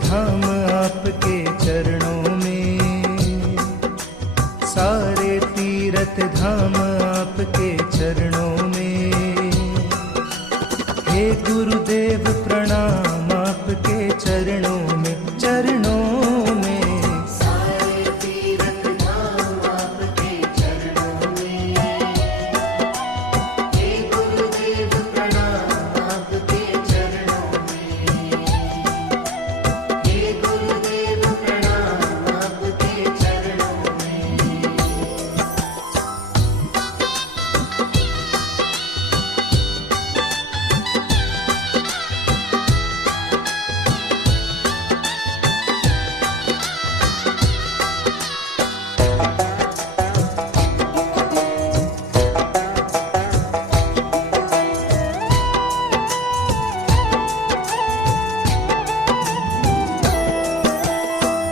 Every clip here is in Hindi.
धाम आपके चरणों में, सारे तीर्थ धाम आपके चरणों में। हे गुरुदेव प्रणाम आपके चरणों में, चरणों में। सारे तीर्थ धाम आपके चरणों में, हे गुरुदेव प्रणाम आपके चरणों में, हे गुरुदेव प्रणाम आपके चरणों में।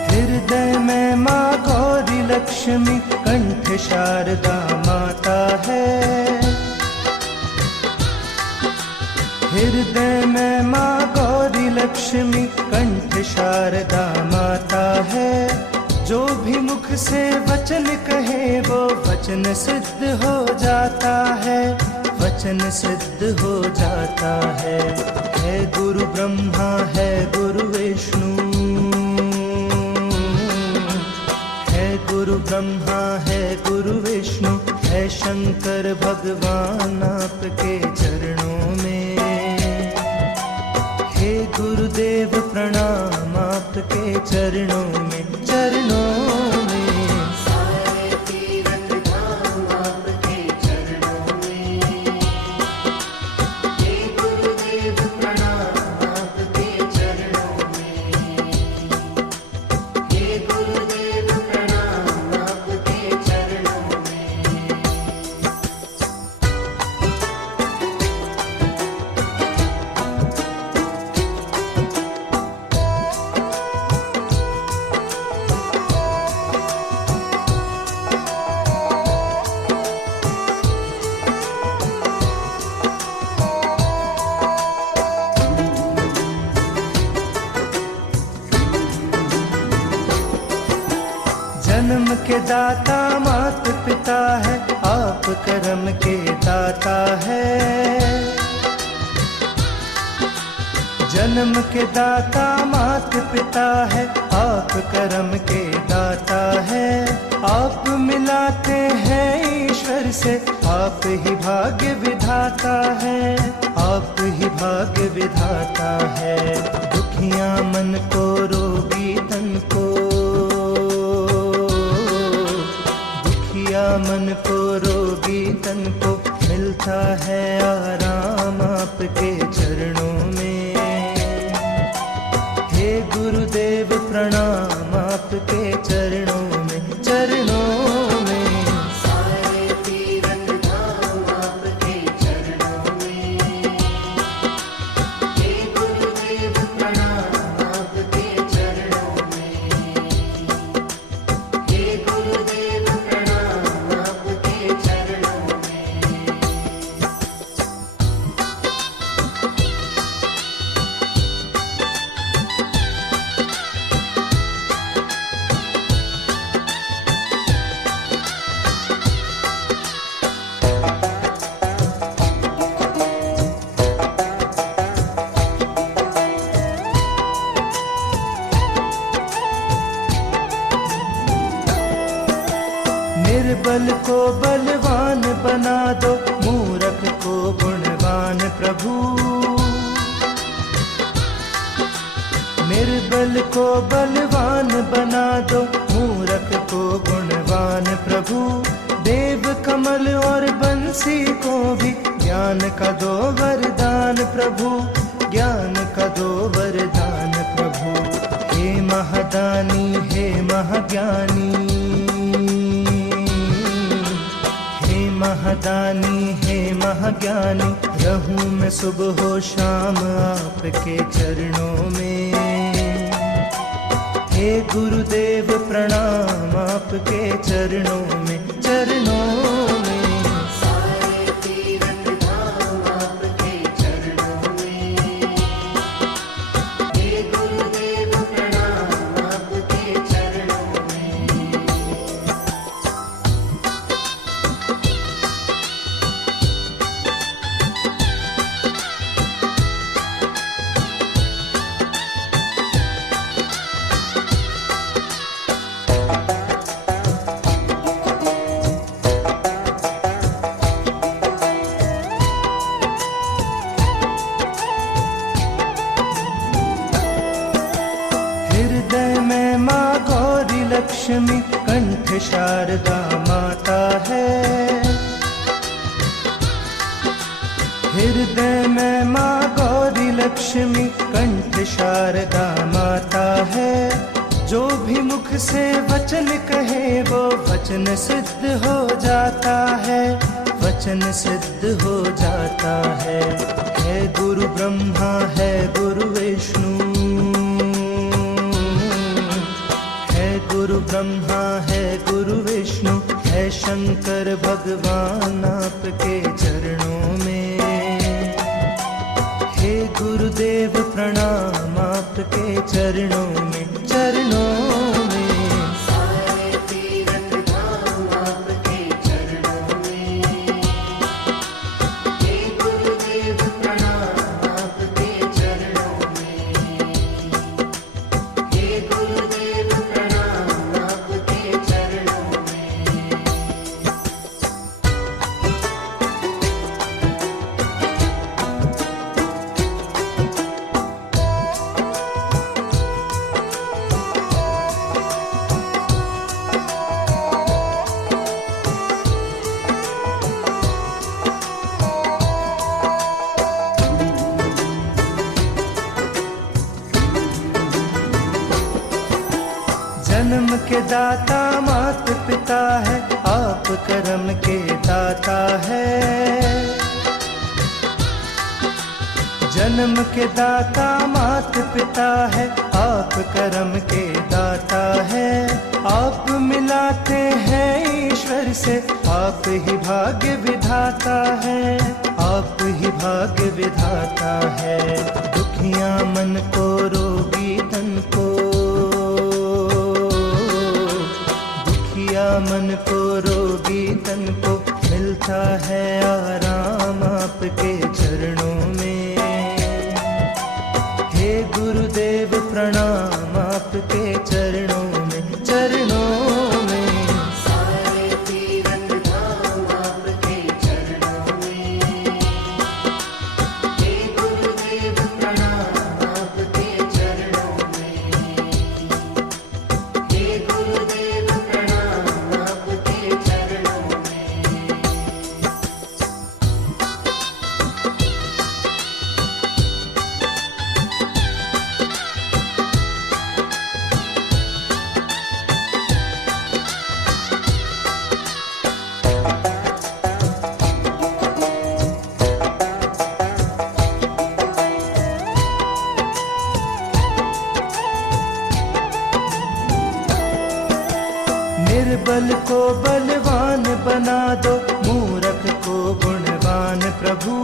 हृदय में माँ गौरी लक्ष्मी, कंठ शारदा माता है। हृदय में माँ गौरी लक्ष्मी, कंठ शारदा माता है। जो भी मुख से वचन कहे वो वचन सिद्ध हो जाता है, वचन सिद्ध हो जाता है। है गुरु ब्रह्मा है गुरु विष्णु, है गुरु ब्रह्मा है गुरु विष्णु, है शंकर भगवान आपके चरणों में। हे गुरुदेव प्रणाम आपके चरणों में, चरणों में। सारे तीर्थ धाम आपके चरणों में, हे गुरुदेव प्रणाम आपके चरणों में, हे गुरुदेव प्रणाम आपके चरणों में। जन्म के दाता मात पिता है, आप कर्म के दाता है। जन्म के दाता मात पिता है, आप कर्म के दाता है। आप मिलाते हैं ईश्वर से, आप ही भाग्य विधाता है, आप ही भाग्य विधाता है। दुखिया मन को रोगी तन को, मन को रोगी तन को मिलता है आराम आपके चरणों में। हे गुरुदेव प्रणाम आपके चरणों में, चरणों में। सारे तीर्थ धाम आपके चरणों में, हे गुरुदेव प्रणाम आपके चरणों में, हे गुरुदेव प्रणाम आपके चरणों में। निर्बल को बलवान बना दो, मूर्ख को गुणवान प्रभु। निर्बल को बलवान बना दो, मूर्ख को गुणवान प्रभु। देव कमल और बंसी को भी ज्ञान का दो वरदान प्रभु, ज्ञान का दो वरदान प्रभु। हे महादानी हे महाज्ञानी, महादानी हे महाज्ञानी। रहूं मैं सुबह हो शाम आपके चरणों में। हे गुरुदेव प्रणाम आपके चरणों में, चरणों में। सारे तीर्थ धाम आपके चरणों में, हे गुरुदेव लक्ष्मी कंठ शारदा माता है। हृदय में माँ गौरी लक्ष्मी कंठ शारदा माता है। जो भी मुख से वचन कहे वो वचन सिद्ध हो जाता है, वचन सिद्ध हो जाता है। है गुरु ब्रह्मा है गुरु विष्णु, है गुरु ब्रह्मा है गुरु विष्णु, है शंकर भगवान आपके चरणों में। हे गुरुदेव प्रणाम आपके चरणों में, चरणों में। सारे तीरथ धाम आपके चरणों में। हे गुरुदेव प्रणाम आपके चरणों में। हे गुरुदेव प्रणाम आपके चरणों में। जन्म के दाता मात पिता है, आप कर्म के दाता है। जन्म के दाता मात पिता है, आप कर्म के दाता है। आप मिलाते हैं ईश्वर से, आप ही भाग्य विधाता है, आप ही भाग्य विधाता है। दुखिया मन को रोगी तन को, मन को रोगी तन को मिलता है आराम आपके चरणों में। हे गुरुदेव प्रणाम आपके चरणों में, चरणों में। सारे तीरथ धाम आपके चरणों में। हे गुरुदेव प्रणाम आपके चरणों में। हे गुरुदेव प्रणाम आपके चरणों में। निर्बल को बलवान बना दो, मूर्ख को गुणवान प्रभु।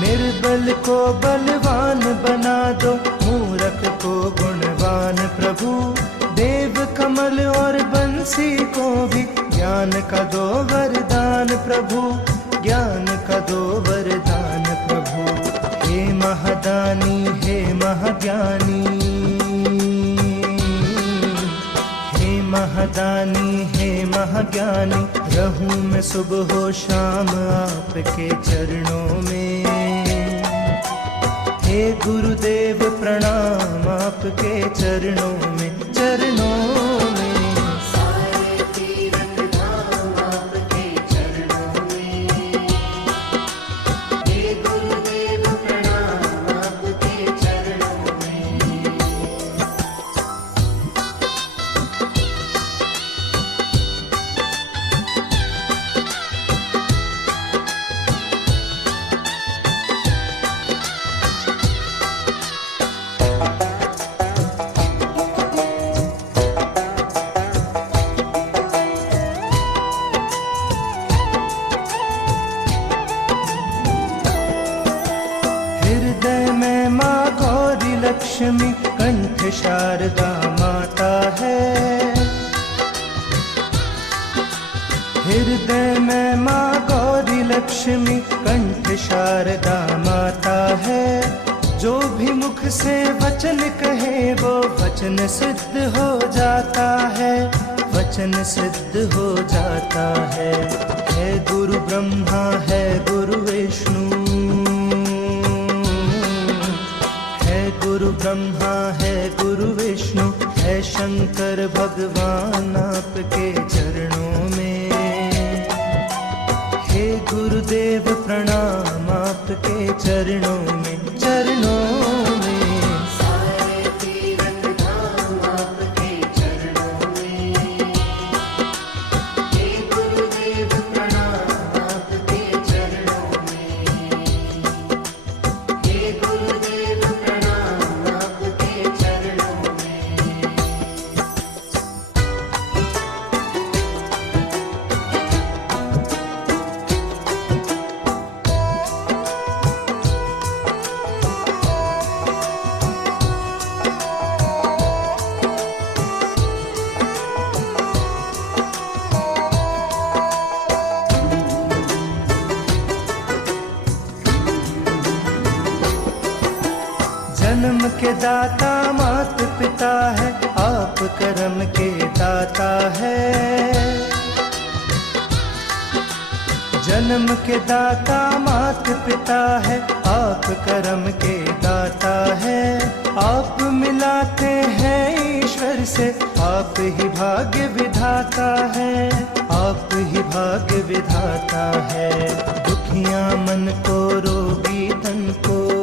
निर्बल को बलवान बना दो, मूर्ख को गुणवान प्रभु। देव कमल और बंसी को भी ज्ञान का दो वरदान प्रभु, ज्ञान का दो वरदान प्रभु। हे महादानी हे महाज्ञानी, महादानी हे महाज्ञानी। रहूं मैं सुबह हो शाम आपके चरणों में। हे गुरुदेव प्रणाम आपके चरणों में, चरणों में। सारे तीरथ धाम आपके चरणों में। हे गुरुदेव प्रणाम आपके चरणों में। हृदय में माँ गौरी लक्ष्मी कंठ शारदा माता है। हृदय में माँ गौरी लक्ष्मी कंठ शारदा माता है। जो भी मुख से वचन कहे वो वचन सिद्ध हो जाता है, वचन सिद्ध हो जाता है। है गुरु ब्रह्मा है गुरु विष्णु, है गुरु ब्रह्मा है गुरु विष्णु है शंकर भगवान आपके चरणों में। हे गुरुदेव प्रणाम आपके चरणों में, चरणों में। सारे तीरथ धाम आपके चरणों में। हे गुरुदेव प्रणाम आपके चरणों में। हे गुरुदेव प्रणाम आपके चरणों में। जन्म के दाता मात पिता है, आप कर्म के दाता है। जन्म के दाता मात पिता है, आप कर्म के दाता है। आप मिलाते हैं ईश्वर से, आप ही भाग्य विधाता है, आप ही भाग्य विधाता है। दुखियां मन को रोगी तन को,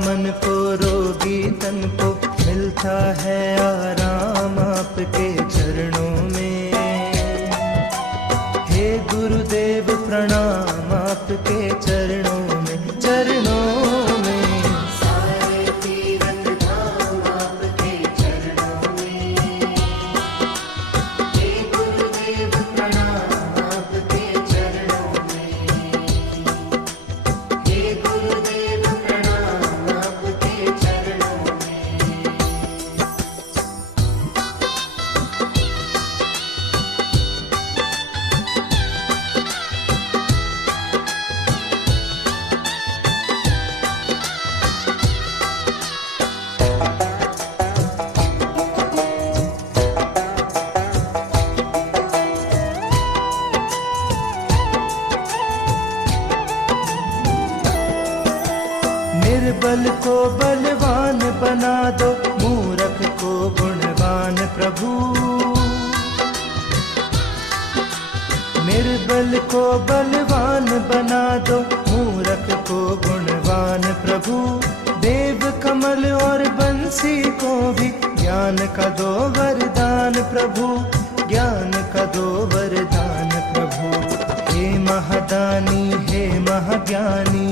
मन को रोगी तन को मिलता है आराम आपके चरणों में। हे गुरुदेव प्रणाम आपके चरणों में, चरणों में। सारे तीरथ धाम आपके चरणों में। हे गुरुदेव प्रणाम आपके चरणों में। हे गुरुदेव प्रणाम आपके चरणों में। निर्बल को बलवान बना दो, मूर्ख को गुणवान प्रभु। निर्बल को बलवान बना दो, मूर्ख को गुणवान प्रभु। देव कमल और बंसी को भी ज्ञान का दो वरदान प्रभु, ज्ञान का दो वरदान प्रभु। हे महादानी हे महाज्ञानी,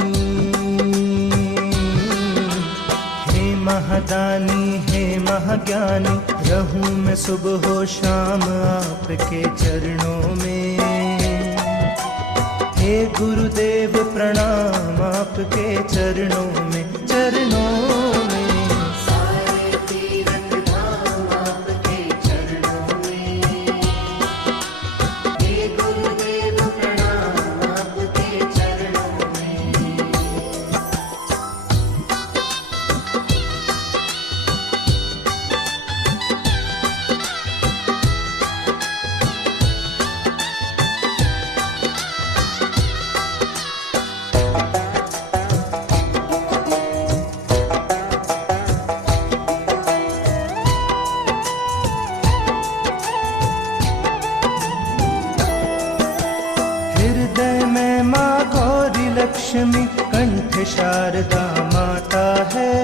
महादानी हे महाज्ञानी। रहूं मैं सुबह हो शाम आपके चरणों में। हे गुरुदेव प्रणाम आपके चरणों में, चरणों में। सारे तीरथ धाम आपके चरणों में। हे गुरुदेव प्रणाम आपके चरणों में। हृदय में माँ गौरी लक्ष्मी, कंठ शारदा माता है।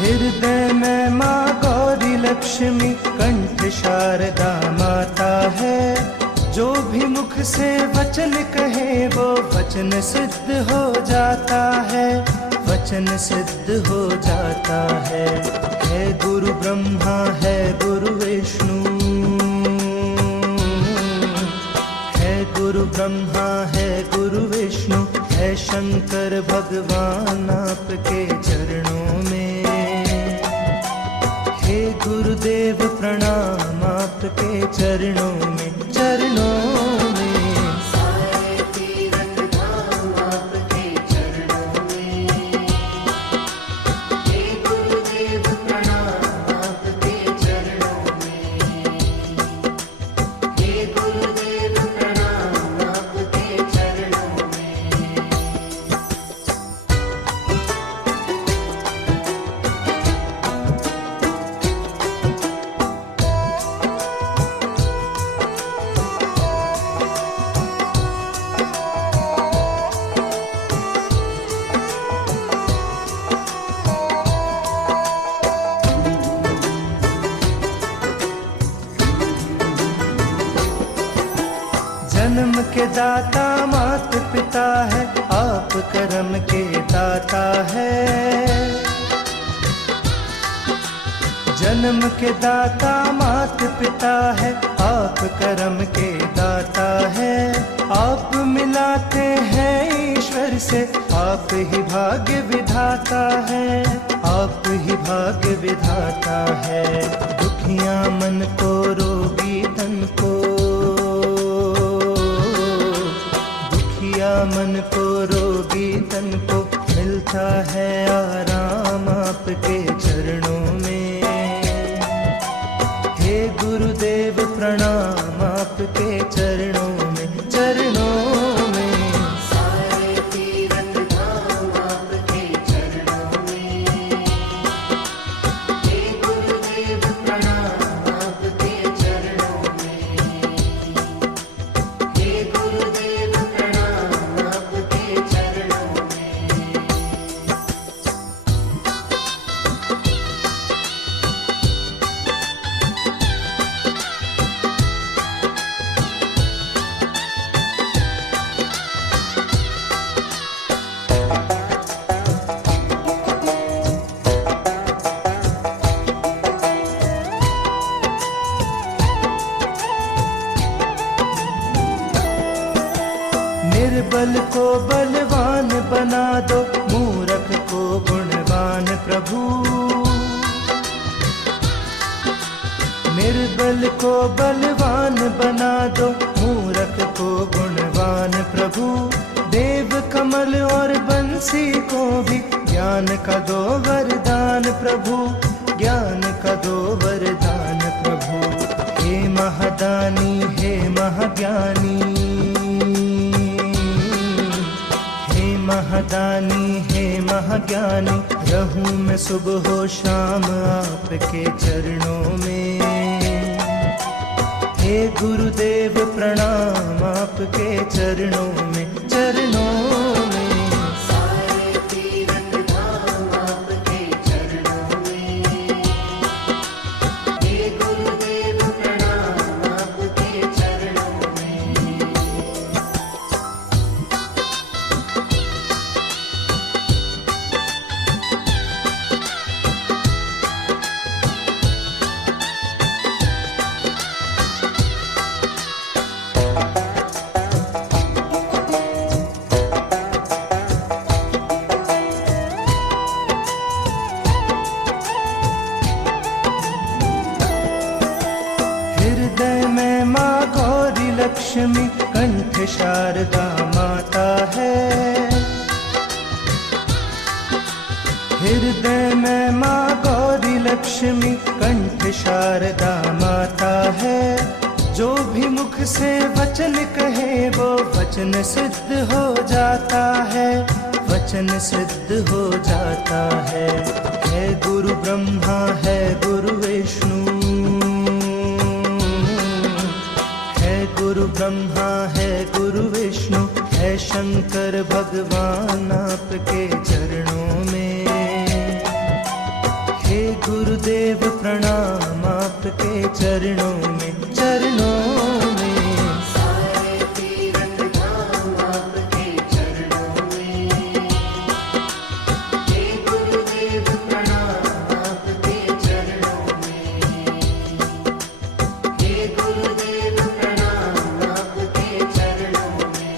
हृदय में माँ गौरी लक्ष्मी, कंठ शारदा माता है। जो भी मुख से वचन कहे वो वचन सिद्ध हो जाता है, वचन सिद्ध हो जाता है। है गुरु ब्रह्मा है गुरु विष्णु, गुरु ब्रह्मा है गुरु विष्णु है शंकर भगवान आपके चरणों में। हे गुरुदेव प्रणाम आपके चरणों में, चरणों में। सारे तीरथ धाम आपके चरणों में। हे गुरुदेव प्रणाम आपके चरणों में। हे गुरुदेव प्रणाम आपके चरणों में। जन्म के दाता मात पिता है, आप कर्म के दाता है। जन्म के दाता मात पिता है, आप कर्म के दाता है। आप मिलाते हैं ईश्वर से, आप ही भाग्य विधाता है, आप ही भाग्य विधाता है। दुखियां मन को रोगी तन को, दुखिया मन को रोगी तन को मिलता है आराम आपके चरणों में। हे गुरुदेव प्रणाम आपके चरणों में, चरणों में। सारे तीरथ धाम आपके चरणों में। हे गुरुदेव प्रणाम आपके चरणों में। हे गुरुदेव प्रणाम आपके चरणों में। निर्बल को बलवान बना दो, मूर्ख को गुणवान प्रभु। निर्बल को बलवान बना दो, मूर्ख को गुणवान प्रभु। देव कमल और बंसी को भी ज्ञान का दो वरदान प्रभु, ज्ञान का दो वरदान प्रभु। हे महादानी हे महाज्ञानी, महादानी हे महाज्ञानी। रहूं मैं सुबह हो शाम आपके चरणों में। हे गुरुदेव प्रणाम आपके चरणों में, चरणों में। सारे तीरथ धाम आपके चरणों में। हे गुरुदेव प्रणाम आपके चरणों में। हृदय में माँ गौरी लक्ष्मी, कंठ शारदा माता है। हृदय में माँ गौरी लक्ष्मी, कंठ शारदा माता है। जो भी मुख से वचन कहे वो वचन सिद्ध हो जाता है, वचन सिद्ध हो जाता है। है गुरु ब्रह्मा है गुरु विष्णु, गुरु ब्रह्मा है गुरु विष्णु, है शंकर भगवान आपके चरणों में। हे गुरुदेव प्रणाम आपके चरणों में, चरणों में। सारे तीरथ धाम आपके चरणों में। हे गुरुदेव प्रणाम आपके चरणों में। हे गुरुदेव प्रणाम आपके चरणों में।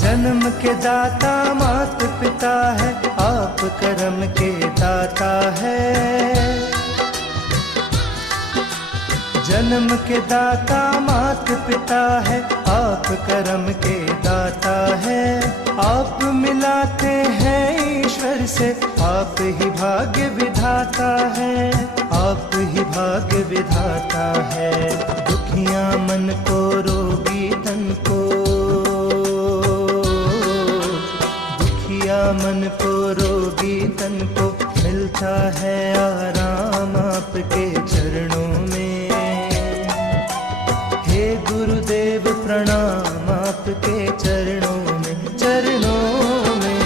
जन्म के दाता मात पिता है, आप कर्म के दाता है। जन्म के दाता मात पिता है, आप कर्म के दाता है। आप मिलाते हैं ईश्वर से, आप ही भाग्य विधाता है, आप ही भाग्य विधाता है। दुखियां मन को रोगी तन को, मन को रोगी तन को मिलता है आराम आपके चरणों में। हे गुरुदेव प्रणाम आपके चरणों में, चरणों में।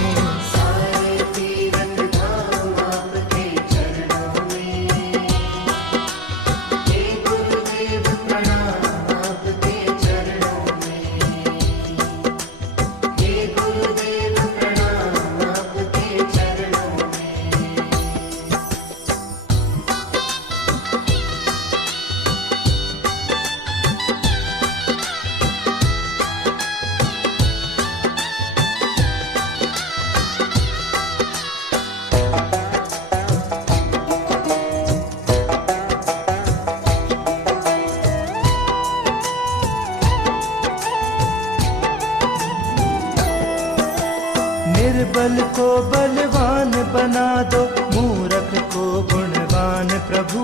सारे तीरथ धाम आपके चरणों में। हे गुरुदेव प्रणाम आपके चरणों में। हे गुरुदेव प्रणाम आपके चरणों में। निर्बल को बलवान बना दो, मूर्ख को गुणवान प्रभु।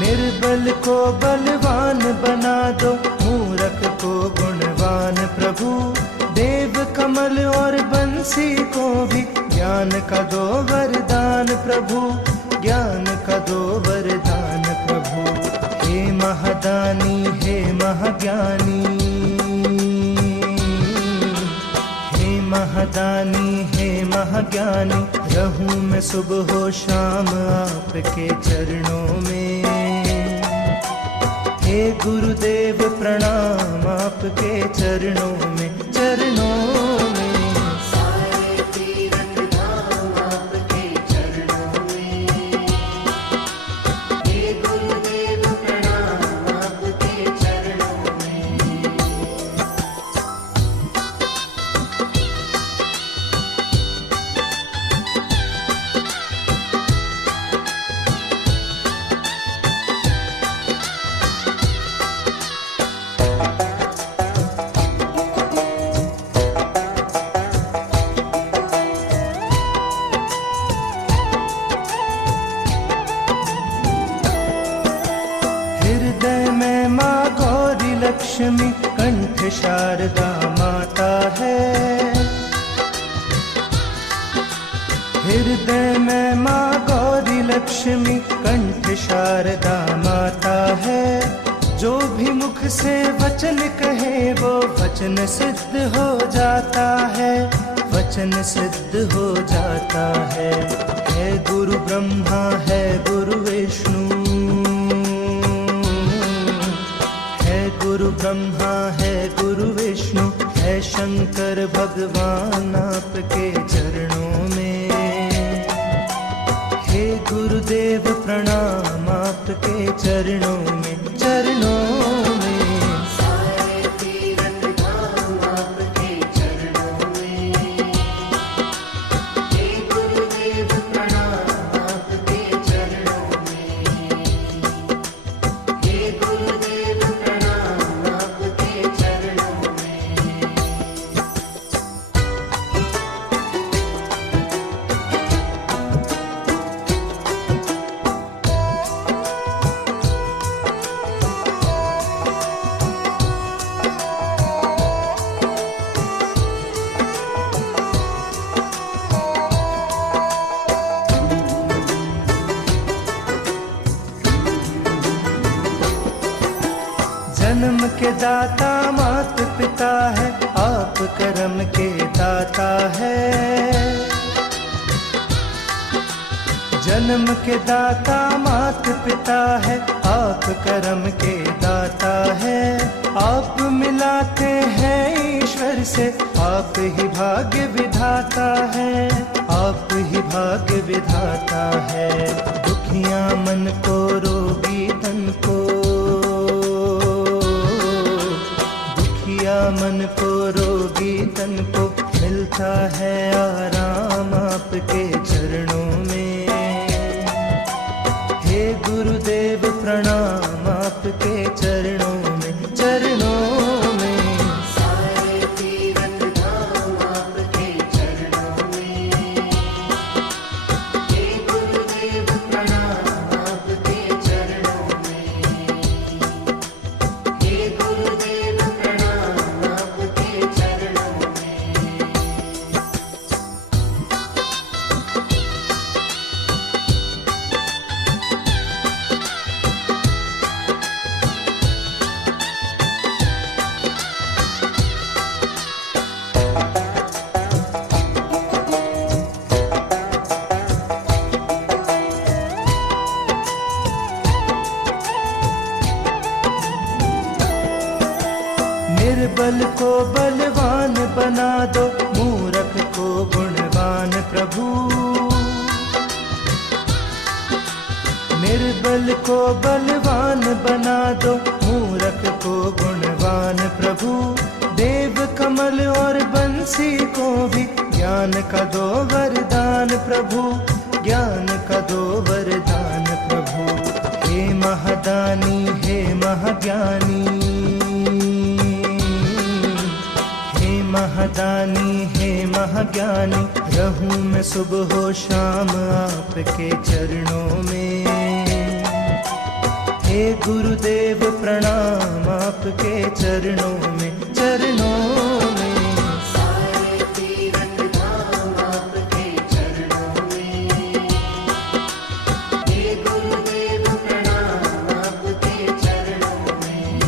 निर्बल को बलवान बना दो, मूर्ख को गुणवान प्रभु। देव कमल और बंसी को भी ज्ञान का दो वरदान प्रभु, ज्ञान का दो वरदान प्रभु। हे महादानी हे महाज्ञानी, महादानी हे महाज्ञानी, रहूं मैं सुबह हो शाम आपके चरणों में। हे गुरुदेव प्रणाम आपके चरणों में, चरणों में। सारे तीरथ धाम आपके चरणों में। हे गुरुदेव प्रणाम आपके चरणों में। हृदय में माँ गौरी लक्ष्मी, कंठ शारदा माता है। हृदय में माँ गौरी लक्ष्मी, कंठ शारदा माता है। जो भी मुख से वचन कहे वो वचन सिद्ध हो जाता है, वचन सिद्ध हो जाता है। है गुरु ब्रह्मा है गुरु विष्णु, गुरु ब्रह्मा है गुरु विष्णु, है शंकर भगवान आपके चरणों में। हे गुरुदेव प्रणाम आपके चरणों में, चरणों में। सारे तीरथ धाम आपके चरणों में। हे गुरुदेव प्रणाम आपके चरणों में। हे गुरुदेव प्रणाम आपके चरणों में। जन्म के दाता मात पिता है, आप कर्म के दाता है। जन्म के दाता मात पिता है, आप कर्म के दाता है। आप मिलाते हैं ईश्वर से, आप ही भाग्य विधाता है, आप ही भाग्य विधाता है। दुखिया मन को रोगी तन को, मन को रोगी तन को मिलता है आराम आपके चरणों में। हे गुरुदेव प्रणाम आपके चरणों में, चरणों में। सारे तीरथ धाम आपके चरणों में। हे गुरुदेव प्रणाम आपके चरणों में। हे गुरुदेव प्रणाम आपके चरणों निर्बल को बलवान बना दो, मूर्ख को गुणवान प्रभु। निर्बल को बलवान बना दो, मूर्ख को गुणवान प्रभु। देव कमल और बंसी को भी ज्ञान का दो वरदान प्रभु, ज्ञान का दो वरदान प्रभु। हे महादानी, हे महाज्ञानी, हे महादानी, हे महाज्ञानी, रहूं मैं सुबह हो शाम आपके चरणों में। हे गुरुदेव प्रणाम आपके चरणों में, चरणों में। सारे तीरथ धाम आपके चरणों में। हे गुरुदेव प्रणाम आपके चरणों में।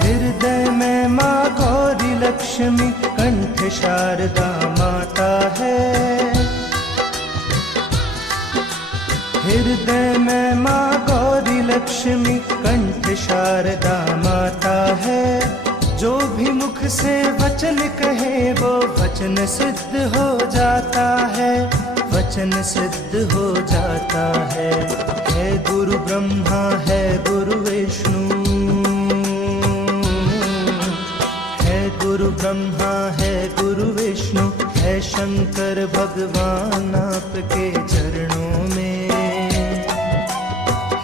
हृदय में माँ गौरी लक्ष्मी, कंठ शारदा माता है। हृदय में माँ गौरी लक्ष्मी, कंठ शारदा माता है। जो भी मुख से वचन कहे वो वचन सिद्ध हो जाता है, वचन सिद्ध हो जाता है। है गुरु ब्रह्मा, है गुरु विष्णु, गुरु ब्रह्मा है गुरु विष्णु, है शंकर भगवान आपके चरणों में।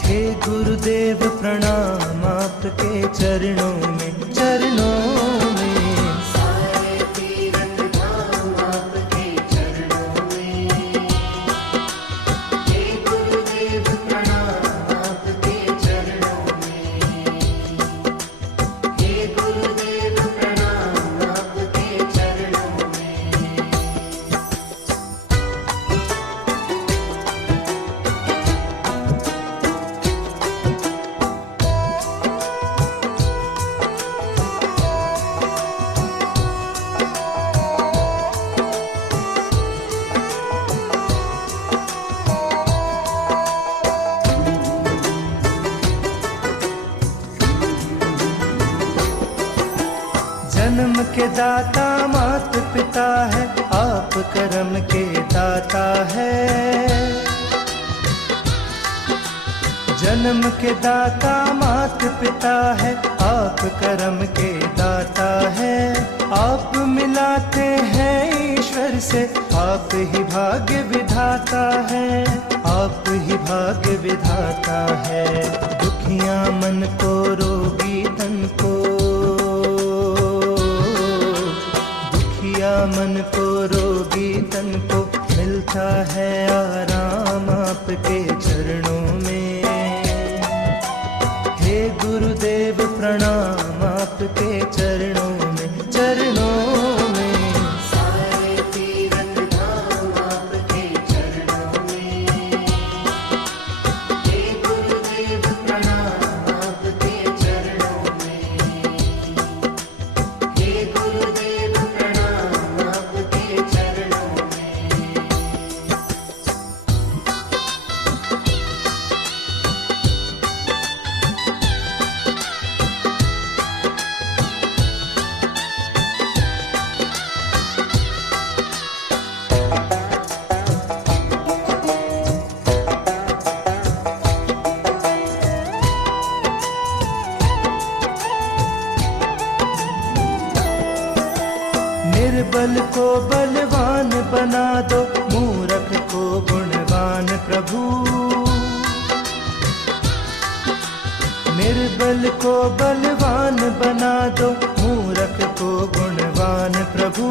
हे गुरुदेव प्रणाम आपके चरणों में, चरणों में। सारे तीरथ धाम आपके चरणों में। हे गुरुदेव प्रणाम आपके चरणों में। हे गुरुदेव प्रणाम आपके चरणों में। जन्म के दाता मात पिता है, आप कर्म के दाता है। जन्म के दाता मात पिता है, आप कर्म के दाता है। आप मिलाते हैं ईश्वर से, आप ही भाग्य विधाता है, आप ही भाग्य विधाता है। दुखिया मन को, रोगी तन को, मन को, रोगी तन को मिलता है आराम आपके चरणों में। हे गुरुदेव प्रणाम आपके चरणों में, चरणों में। सारे तीरथ धाम आपके चरणों में। हे गुरुदेव प्रणाम आपके चरणों में। हे गुरुदेव प्रणाम आपके चरणों में। निर्बल को बलवान बना दो, मूर्ख को गुणवान प्रभु। निर्बल को बलवान बना दो, मूर्ख को गुणवान प्रभु।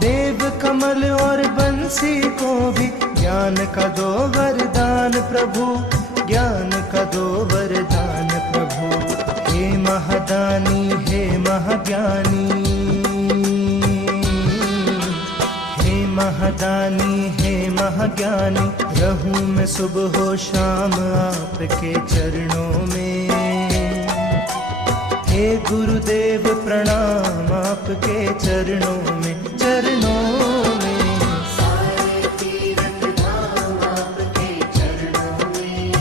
देव कमल और बंसी को भी ज्ञान का दो वरदान प्रभु, ज्ञान का दो वरदान प्रभु। हे महादानी, हे महाज्ञानी, हे महाज्ञानी, रहूं मैं सुबह हो शाम आपके चरणों में। हे गुरुदेव प्रणाम आपके चरणों में, चरणों में। सारे तीरथ धाम आपके चरणों में।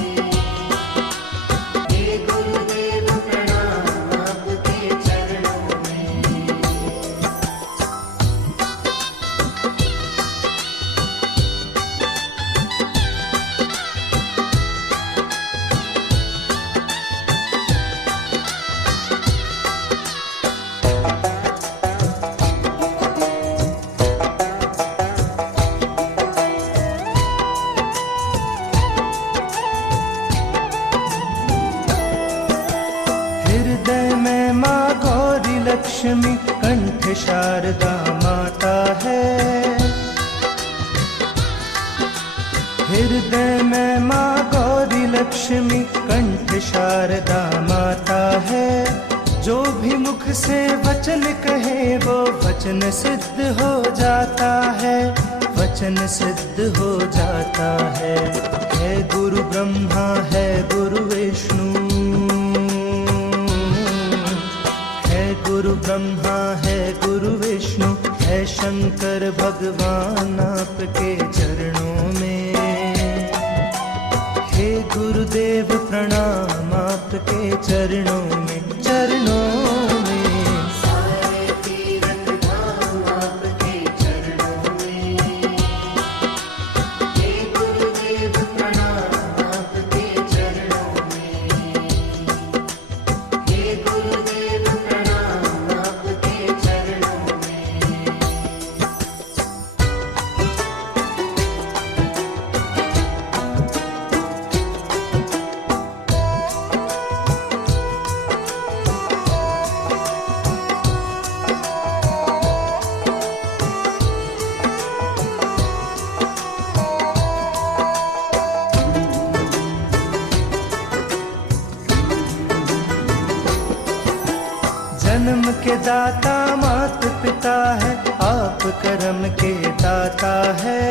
हे गुरुदेव प्रणाम आपके चरणों में। हृदय में माँ गौरी लक्ष्मी, कंठ शारदा माता है। हृदय में माँ गौरी लक्ष्मी, कंठ शारदा माता है। जो भी मुख से वचन कहे वो वचन सिद्ध हो जाता है, वचन सिद्ध हो जाता है। है गुरु ब्रह्मा है गुरु विष्णु, गुरु ब्रह्मा है गुरु विष्णु, है शंकर भगवान आपके चरणों में। हे गुरुदेव प्रणाम आपके चरणों में, चरणों में। सारे तीरथ धाम आपके चरणों में। हे गुरुदेव प्रणाम आपके चरणों में। हे गुरुदेव प्रणाम आपके चरणों में। जन्म के दाता मात पिता है, आप कर्म के दाता है।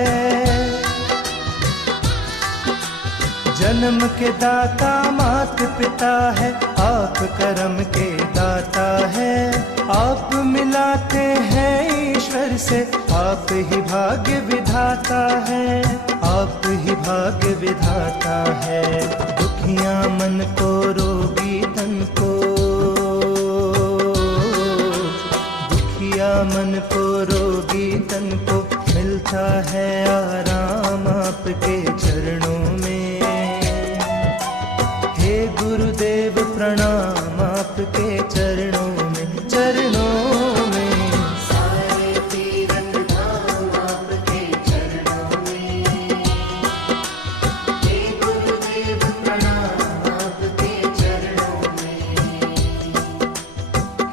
जन्म के दाता मात पिता है, आप कर्म के दाता है। आप मिलाते हैं ईश्वर से, आप ही भाग्य विधाता है, आप ही भाग्य विधाता है। दुखिया मन को रोगी तन को, मन को रोगी तन को, मिलता है आराम आपके चरणों में। हे गुरुदेव प्रणाम आपके चरणों में, चरणों में। सारे तीरथ धाम आपके चरणों में। हे गुरुदेव प्रणाम आपके चरणों में।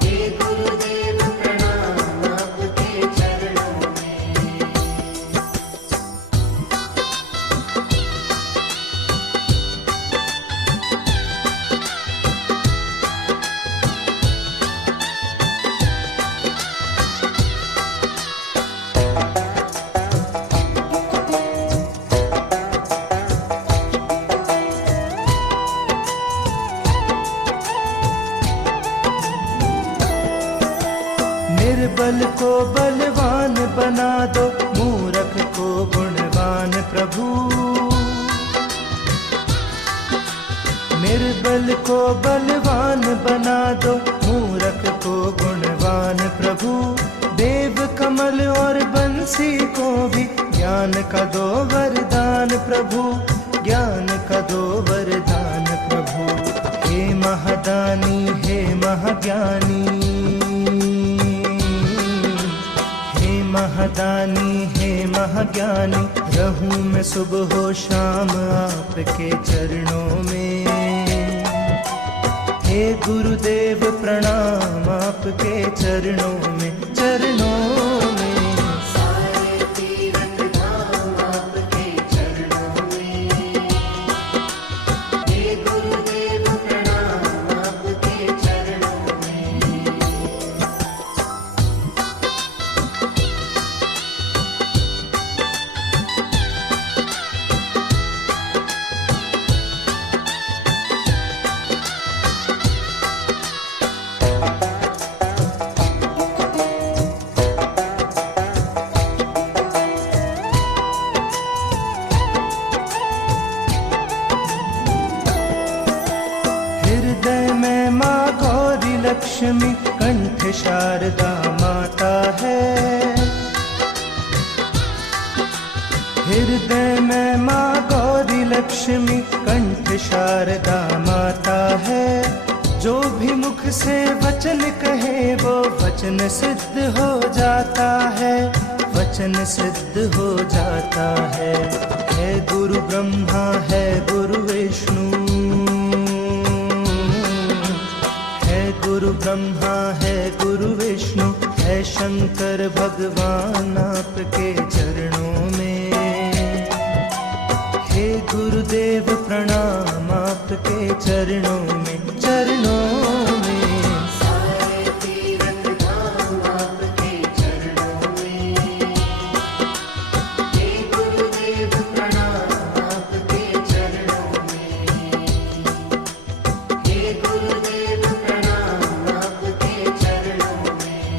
हे गुरुदेव प्रणाम आपके चरणों में। निर्बल को बलवान बना दो, मूर्ख को गुणवान प्रभु। निर्बल को बलवान बना दो, मूर्ख को गुणवान प्रभु। देव कमल और बंसी को भी ज्ञान का दो वरदान प्रभु, ज्ञान का दो वरदान प्रभु। हे महादानी हे महाज्ञानी, महादानी हे महाज्ञानी, रहूं मैं सुबह हो शाम आपके चरणों में। हे गुरुदेव प्रणाम आपके चरणों में, चरणों में। सारे तीरथ धाम आपके चरणों में। हे गुरुदेव प्रणाम आपके चरणों में। हृदय में माँ गौरी लक्ष्मी, कंठ शारदा माता है। जो भी मुख से वचन कहे वो वचन सिद्ध हो जाता है, वचन सिद्ध हो जाता है। है गुरु ब्रह्मा है गुरु विष्णु, है गुरु ब्रह्मा है गुरु विष्णु, है शंकर भगवान आपके चरणों में। हे गुरुदेव प्रणाम आपके चरणों में, चरणों में। सारे तीरथ धाम आपके चरणों में। हे गुरुदेव प्रणाम आपके चरणों में। हे गुरुदेव प्रणाम आपके चरणों में।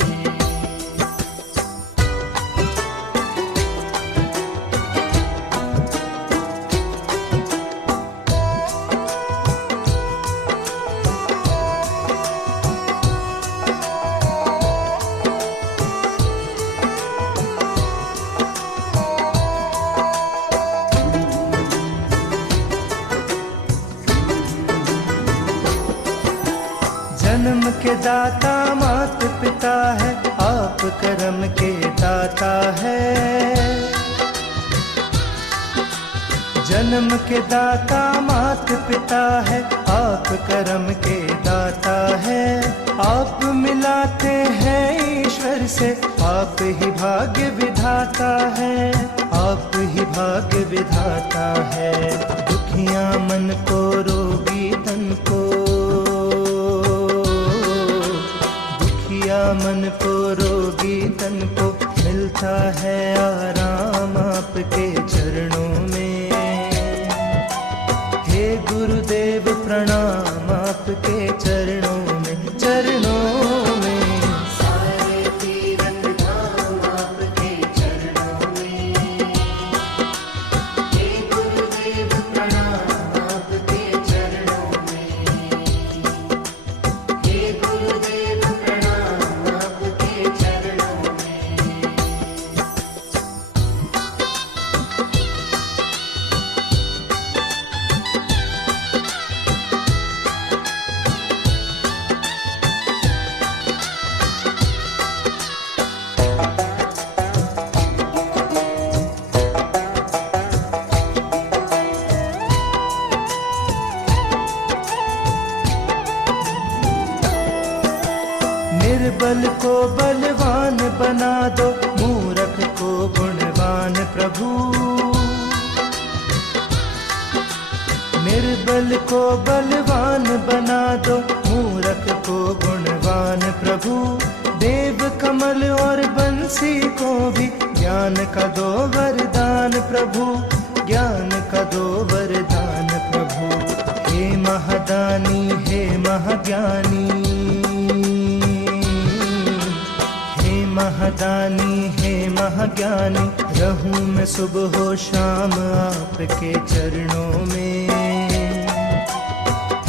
जन्म के दाता मात पिता है, आप कर्म के दाता है। जन्म के दाता मात पिता है, आप कर्म के दाता है। आप मिलाते हैं ईश्वर से, आप ही भाग्य विधाता है, आप ही भाग्य विधाता है। दुखिया मन को रोगी तन को, मन को रोगी तन को मिलता है आराम आपके चरणों में। हे गुरुदेव प्रणाम आपके चरणों में, चरणों में। सारे तीरथ धाम आपके चरणों में। हे गुरुदेव प्रणाम आपके चरणों में। हे गुरुदेव प्रणाम आपके चरणों में। निर्बल को बलवान बना दो, मूर्ख को गुणवान प्रभु। निर्बल को बलवान बना दो, मूर्ख को गुणवान प्रभु। देव कमल और बंसी को भी ज्ञान का दो वरदान प्रभु, ज्ञान का दो वरदान प्रभु। हे महादानी हे महाज्ञानी, महादानी हे महाज्ञानी, रहूं मैं सुबह हो शाम आपके चरणों में।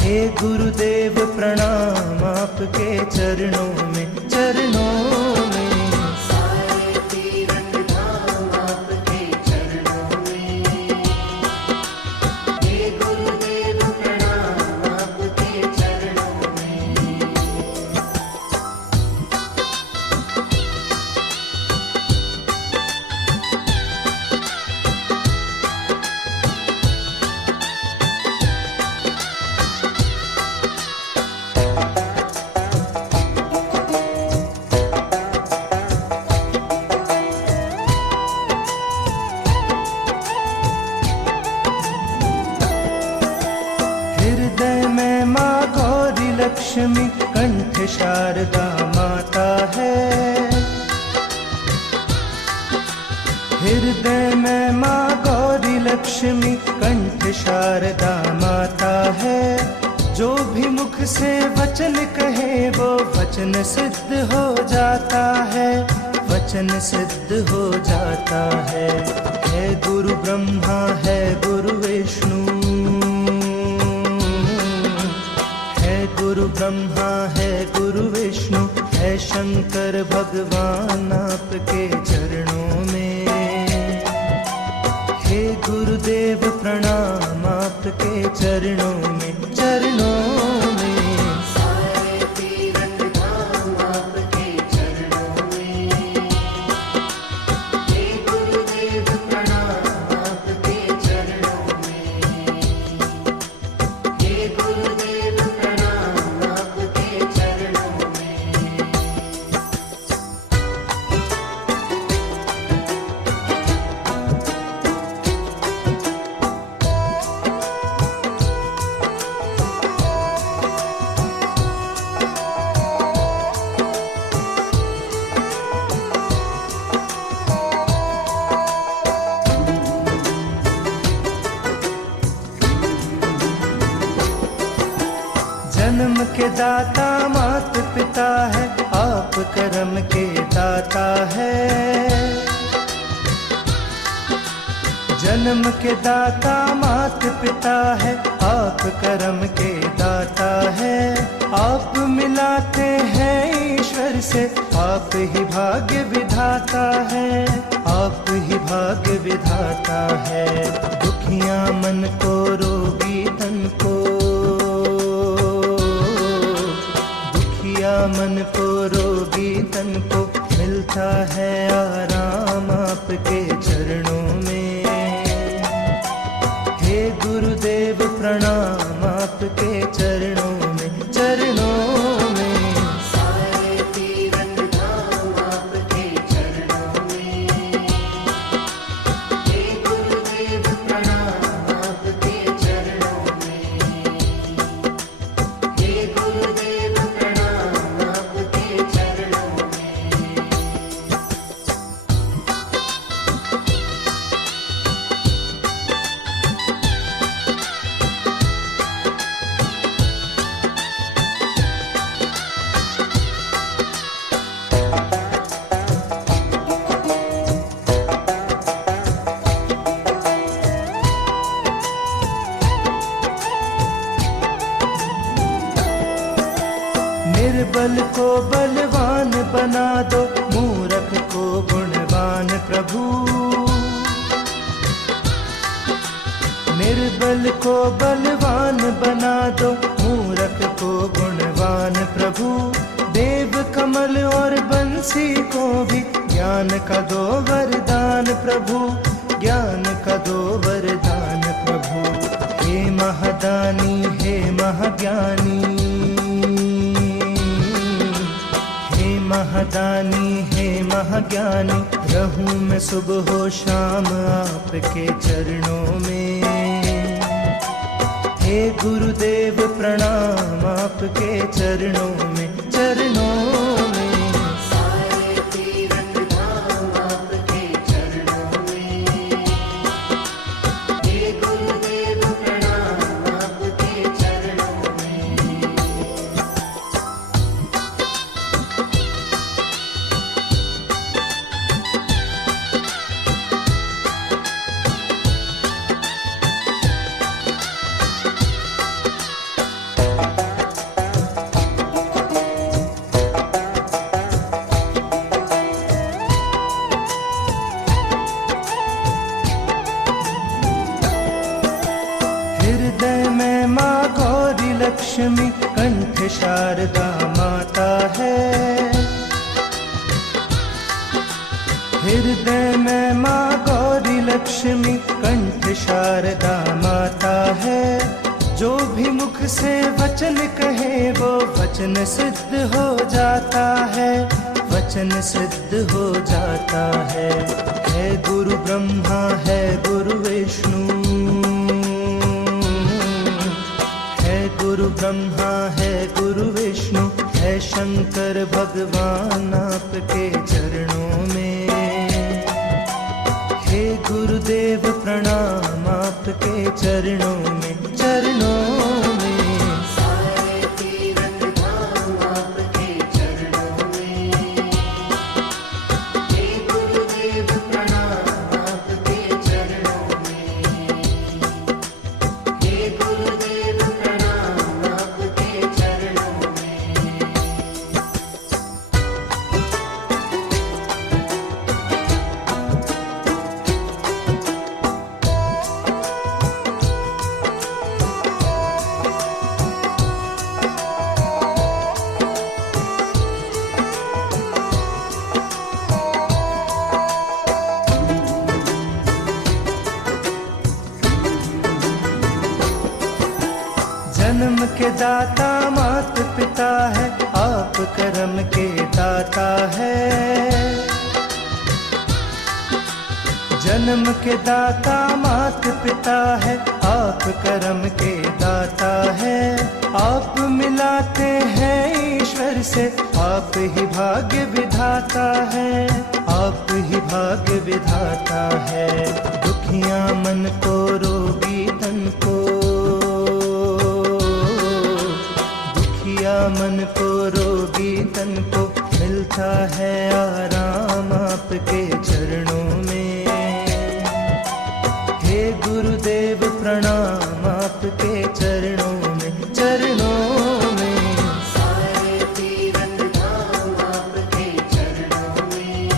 हे गुरुदेव प्रणाम आपके चरणों में, चरणों में। सारे तीरथ धाम आपके चरणों में। हे गुरुदेव प्रणाम आपके चरणों में। हृदय में माँ गौरी लक्ष्मी, कंठ शारदा माता है। हृदय में माँ गौरी लक्ष्मी, कंठ शारदा माता है। जो भी मुख से वचन कहे वो वचन सिद्ध हो जाता है, वचन सिद्ध हो जाता है। है गुरु ब्रह्मा है गुरु विष्णु, गुरु ब्रह्मा है गुरु विष्णु, है शंकर भगवान आपके चरणों में। दाता मात पिता है, आप कर्म के दाता है। जन्म के दाता मात पिता है, आप कर्म के दाता है। आप मिलाते हैं ईश्वर से, आप ही भाग्य विधाता है, आप ही भाग्य विधाता है। दुखियां मन को रोगी तन को, दुखिया मन को रोगी तन को मिलता है आराम आपके चरणों में। हे गुरुदेव प्रणाम आपके चरणों में, चरणों में। सारे तीरथ धाम आपके चरणों में। हे गुरुदेव प्रणाम आपके चरणों में। हे गुरुदेव प्रणाम आपके चरणों में। निर्बल को बलवान बना दो, मूर्ख को गुणवान प्रभु। निर्बल को बलवान बना दो, मूर्ख को गुणवान प्रभु। देव कमल और बंसी को भी ज्ञान का दो वरदान प्रभु, ज्ञान का दो वरदान प्रभु। हे महादानी हे महाज्ञानी, महादानी हे महाज्ञानी। रहूं मैं सुबह हो शाम आपके चरणों में। हे गुरुदेव प्रणाम आपके चरणों में, चरणों में। सारे तीरथ धाम आपके चरणों में। हे गुरुदेव प्रणाम आपके चरणों में। हृदय में माँ गौरी लक्ष्मी, कंठ शारदा माता है। हृदय में माँ गौरी लक्ष्मी, कंठ शारदा माता है। जो भी मुख से वचन कहे वो वचन सिद्ध हो जाता है, वचन सिद्ध हो जाता है। है गुरु ब्रह्मा है गुरु विष्णु, गुरु ब्रह्मा है गुरु विष्णु, है शंकर भगवान आपके चरणों में। हे गुरुदेव प्रणाम आपके चरणों में, चरणों में। सारे तीरथ धाम आपके चरणों में। हे गुरुदेव प्रणाम आपके चरणों में। हे गुरुदेव प्रणाम आपके चरणों में। जन्म के दाता मात पिता है, आप कर्म के दाता है। जन्म के दाता मात पिता है, आप कर्म के दाता है। आप मिलाते हैं ईश्वर से, आप ही भाग्य विधाता है, आप ही भाग्य विधाता है। दुखियां मन को रोगी तन को, दुखिया मन को रोगी तन को मिलता है आराम आपके चरणों में। हे गुरुदेव प्रणाम आपके चरणों में, चरणों में। सारे तीरथ धाम आपके चरणों में।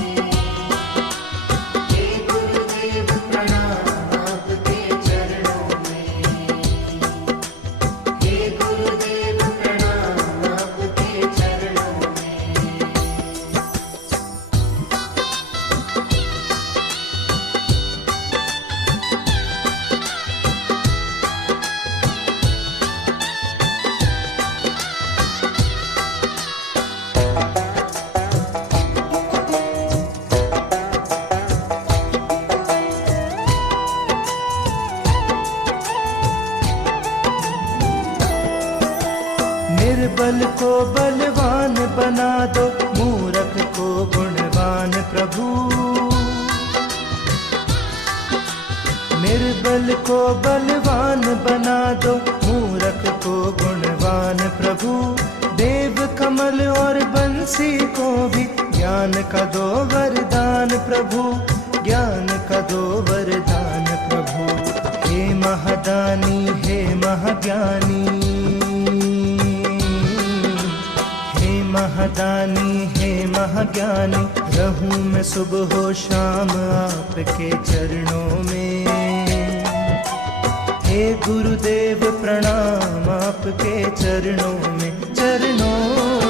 हे गुरुदेव प्रणाम आपके चरणों में। हे गुरुदेव प्रणाम आपके चरणों में। निर्बल को बलवान बना दो, मूर्ख को गुणवान प्रभु। निर्बल को बलवान बना दो, मूर्ख को गुणवान प्रभु। देव कमल और बंसी को भी ज्ञान का दो वरदान प्रभु, ज्ञान का दो वरदान प्रभु। हे महादानी हे महाज्ञानी, महादानी हे महाज्ञानी, रहूं मैं सुबह हो शाम आपके चरणों में। हे गुरुदेव प्रणाम आपके चरणों में, चरणों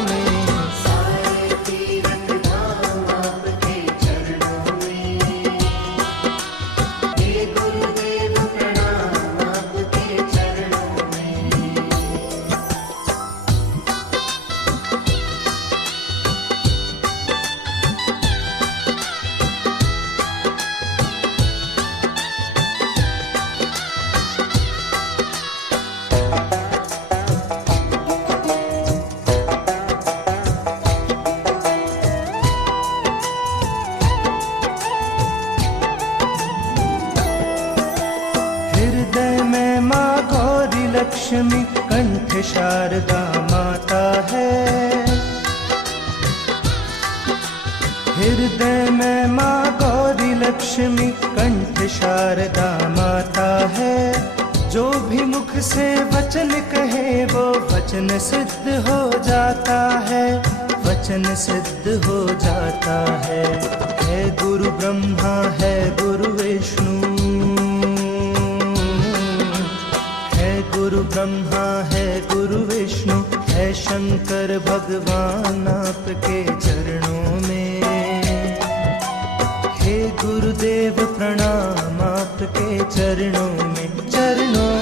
में। सारे तीरथ धाम आपके चरणों में। हे गुरुदेव प्रणाम आपके चरणों में। हृदय में माँ गौरी लक्ष्मी, कंठ शारदा माता है। हृदय में माँ गौरी लक्ष्मी, कंठ शारदा माता है। जो भी मुख से वचन कहे वो वचन सिद्ध हो जाता है, वचन सिद्ध हो जाता है। है गुरु ब्रह्मा है गुरु विष्णु, गुरु ब्रह्मा है गुरु विष्णु, है शंकर भगवान आपके चरणों में। हे गुरुदेव प्रणाम आपके चरणों में, चरणों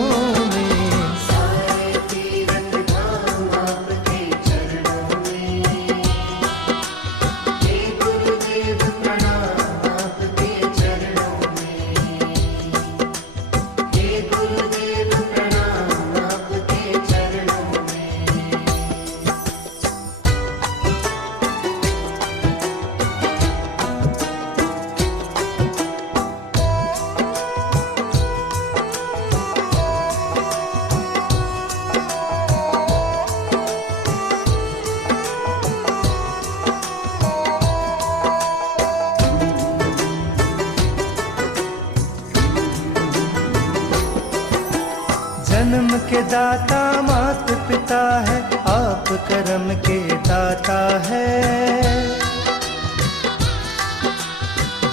में। सारे तीरथ धाम आपके चरणों में। हे गुरुदेव प्रणाम आपके चरणों में। हे गुरुदेव प्रणाम आपके चरणों में। जन्म के दाता मात पिता है, आप कर्म के दाता है।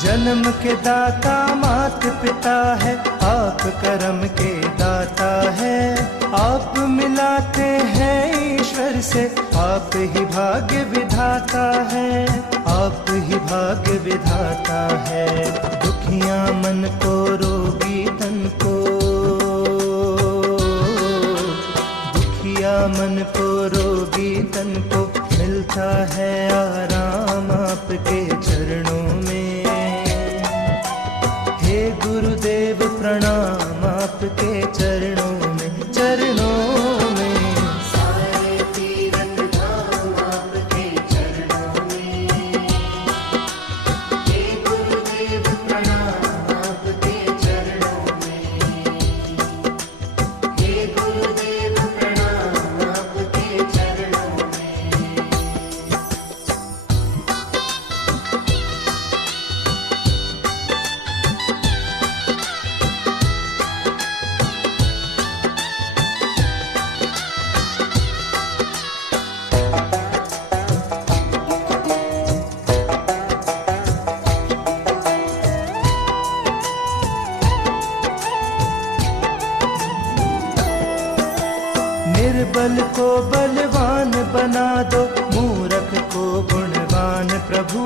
जन्म के दाता मात पिता है, आप कर्म के दाता है। आप मिलाते हैं ईश्वर से, आप ही भाग्य विधाता है, आप ही भाग्य विधाता है। दुखिया मन को रोगी तन को, मन को रोगी तन को मिलता है आराम आपके चरणों में। हे गुरुदेव प्रणाम आपके चरणों में, चरणों में। सारे तीरथ धाम आपके चरणों में। हे गुरुदेव प्रणाम आपके चरणों में। हे गुरुदेव प्रणाम आपके चरणों निर्बल को बलवान बना दो, मूरख को गुणवान प्रभु।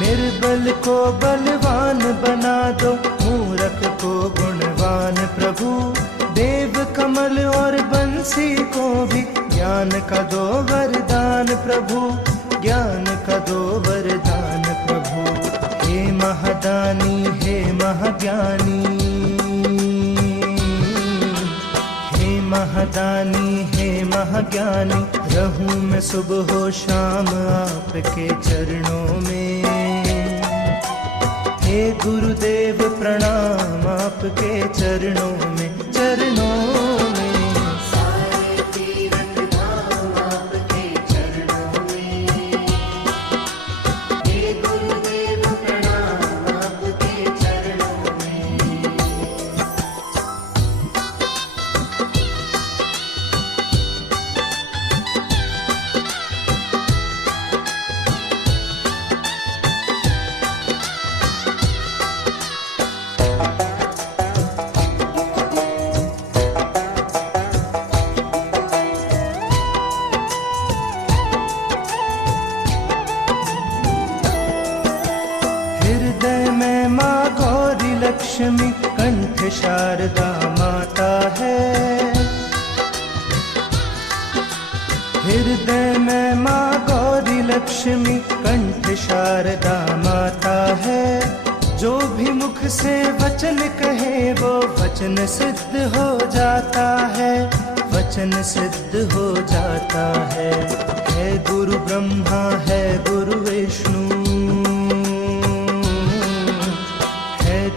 निर्बल को बलवान बना दो, मूरख को गुणवान प्रभु। देव कमल और बंसी को भी ज्ञान का दो वरदान प्रभु, ज्ञान का दो वरदान प्रभु। हे महादानी हे महाज्ञानी, हे महादानी हे महाज्ञानी, रहूं मैं सुबह हो शाम आपके चरणों में। हे गुरुदेव प्रणाम आपके चरणों में, चरणों में। सारे तीरथ धाम आपके चरणों में, हे गुरुदेव प्रणाम आपके चरणों में। हृदय में माँ गौरी लक्ष्मी, कंठ शारदा माता है। हृदय में माँ गौरी लक्ष्मी, कंठ शारदा माता है। जो भी मुख से वचन कहे वो वचन सिद्ध हो जाता है, वचन सिद्ध हो जाता है। है गुरु ब्रह्मा है गुरु विष्णु,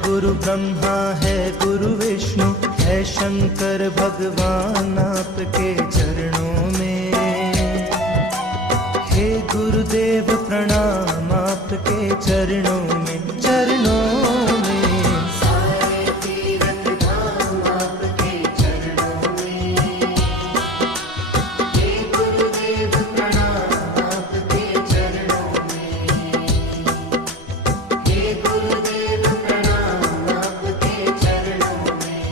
गुरु ब्रह्मा है गुरु विष्णु, है शंकर भगवान आपके चरणों में। हे गुरुदेव प्रणाम आपके चरणों में, चरणों में। सारे तीरथ धाम आपके चरणों में, हे गुरुदेव प्रणाम आपके चरणों में, हे गुरुदेव प्रणाम आपके चरणों में।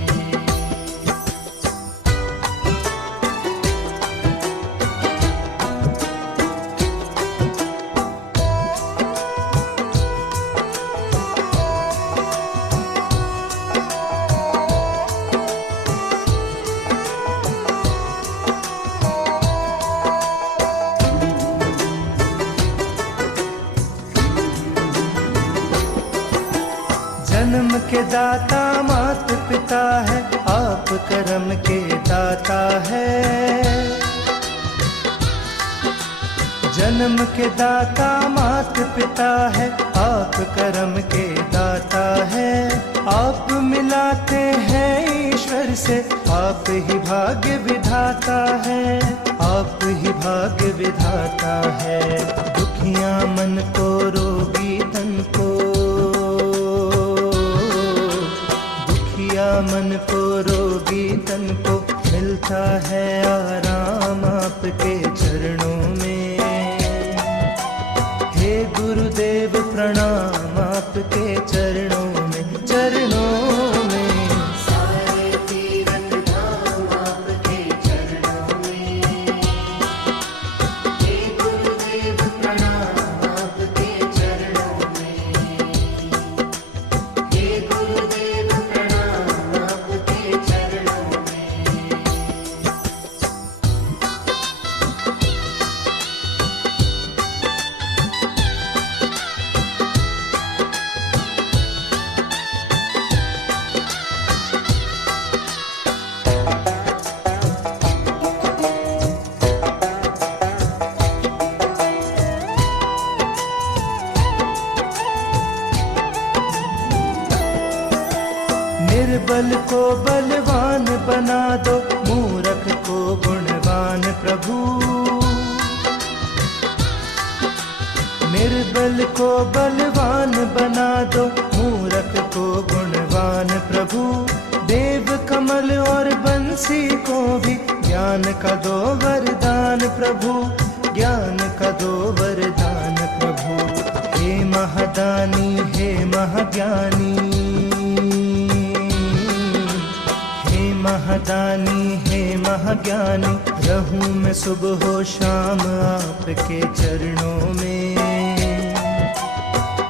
जन्म के दाता मात पिता है, आप कर्म के दाता है। जन्म के दाता मात पिता है, आप कर्म के दाता है। आप मिलाते हैं ईश्वर से, आप ही भाग्य विधाता है, आप ही भाग्य विधाता है। दुखिया मन को रोगी तन को, मन को रोगी तन को, मिलता है आराम आपके चरणों में। हे गुरुदेव प्रणाम आपके चरणों में, चरणों में। सारे तीरथ धाम आपके चरणों में, हे गुरुदेव प्रणाम आपके चरणों में, हे गुरुदेव प्रणाम आपके चरणों में। निर्बल को बलवान बना दो, मूरख को गुणवान प्रभु। निर्बल को बलवान बना दो, मूरख को गुणवान प्रभु। देव कमल और बंसी को भी ज्ञान का दो वरदान प्रभु, ज्ञान का दो वरदान प्रभु। हे महादानी हे महाज्ञानी, हे महाज्ञानी, रहूं मैं सुबह हो शाम आपके चरणों में।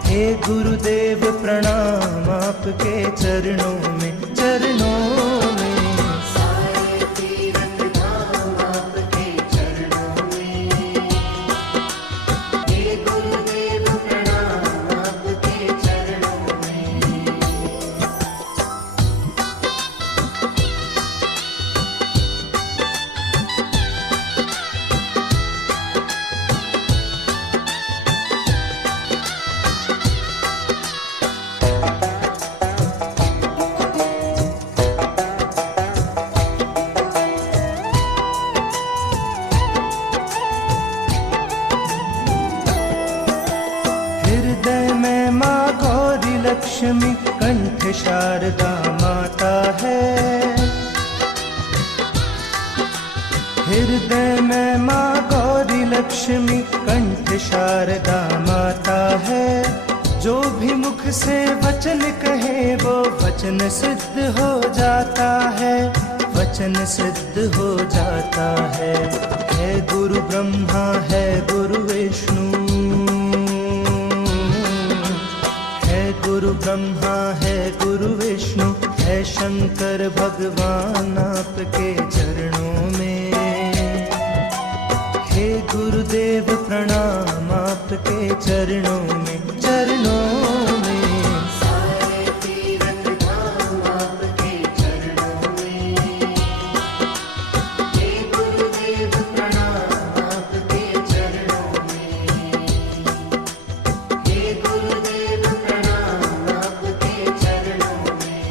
हे गुरुदेव प्रणाम आपके चरणों में, चरणों में। सारे तीरथ धाम आपके चरणों में। हे गुरुदेव प्रणाम आपके चरणों में। हृदय में माँ गौरी लक्ष्मी, कंठ शारदा माता है। हृदय में माँ गौरी लक्ष्मी, कंठ शारदा माता है। जो भी मुख से वचन कहे वो वचन सिद्ध हो जाता है, वचन सिद्ध हो जाता है। है गुरु ब्रह्मा है गुरु विष्णु, गुरु ब्रह्मा है गुरु विष्णु, है शंकर भगवान आपके चरणों में। हे गुरुदेव प्रणाम आपके चरणों में, चरणों में। सारे तीरथ धाम आपके चरणों में। हे गुरुदेव प्रणाम आपके चरणों में। हे गुरुदेव प्रणाम आपके चरणों में।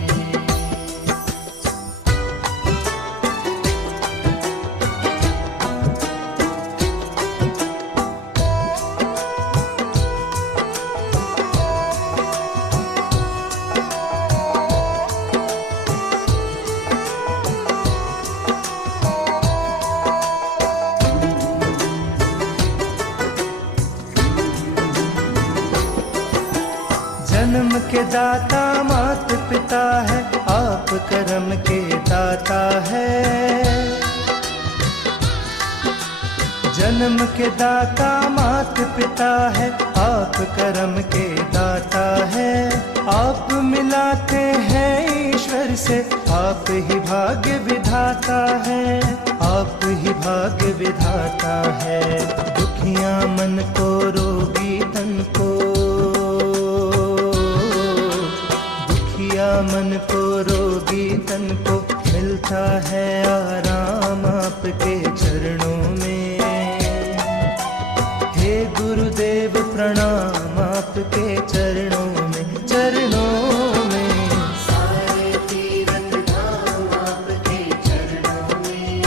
जन्म के दाता मात पिता है, आप कर्म के दाता है। जन्म के दाता मात पिता है, आप कर्म के दाता है। आप मिलाते हैं ईश्वर से, आप ही भाग्य विधाता है, आप ही भाग्य विधाता है। दुखिया मन को रोगी तन को, मन को रोगी तन को, मिलता है आराम आपके चरणों में। हे गुरुदेव प्रणाम आपके चरणों में, चरणों में। सारे तीरथ धाम आपके चरणों में।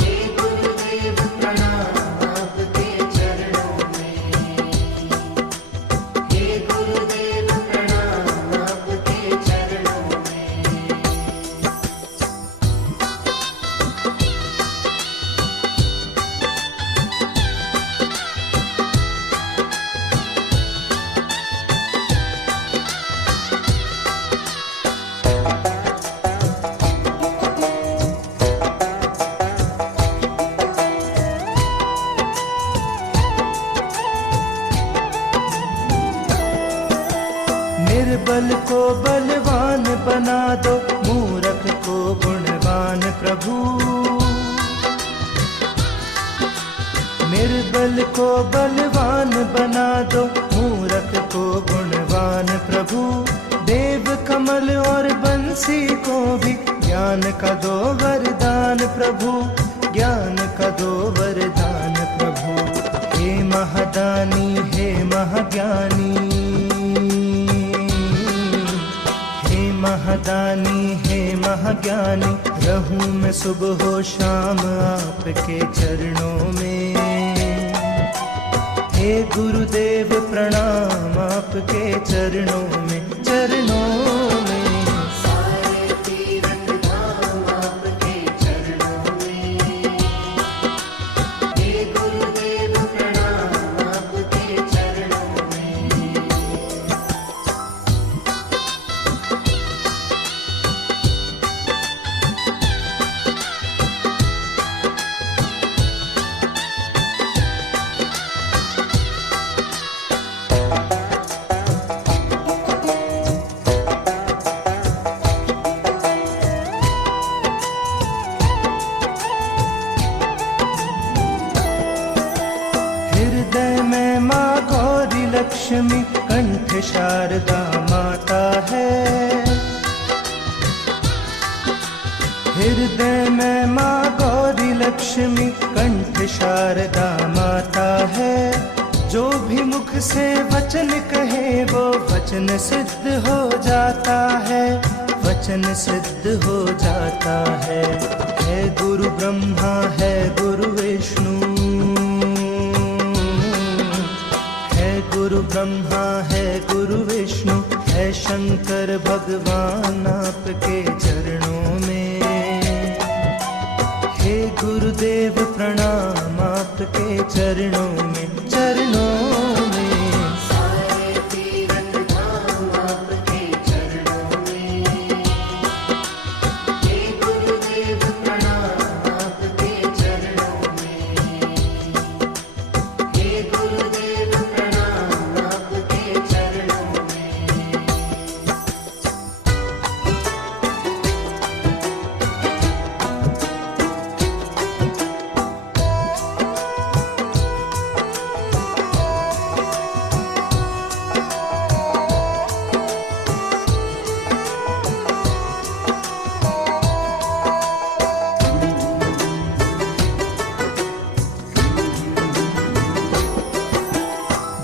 हे गुरुदेव प्रणाम आपके चरणों में। हे गुरुदेव प्रणाम आपके चरणों में। निर्बल को बलवान बना दो, मूर्ख को गुणवान प्रभु। निर्बल को बलवान बना दो, मूर्ख को गुणवान प्रभु। देव कमल और बंसी को भी ज्ञान का दो वरदान प्रभु, ज्ञान का दो वरदान प्रभु। हे महादानी हे महाज्ञानी, महादानी हे महाज्ञानी, रहूं मैं सुबह हो शाम आपके चरणों में। हे गुरुदेव प्रणाम आपके चरणों में, चरणों में। सारे तीरथ धाम आपके चरणों में। हे गुरुदेव प्रणाम आपके चरणों में। लक्ष्मी कंठ शारदा माता है। हृदय में माँ गौरी लक्ष्मी कंठ शारदा माता है। जो भी मुख से वचन कहे वो वचन सिद्ध हो जाता है, वचन सिद्ध हो जाता है। है गुरु ब्रह्मा है गुरु विष्णु, है गुरु ब्रह्मा है गुरु विष्णु, है शंकर भगवान आपके चरणों में। हे गुरुदेव प्रणाम आपके चरणों में, चरणों में। सारे तीरथ धाम आपके चरणों में। हे गुरुदेव प्रणाम आपके चरणों में। हे गुरुदेव प्रणाम आपके चरणों में।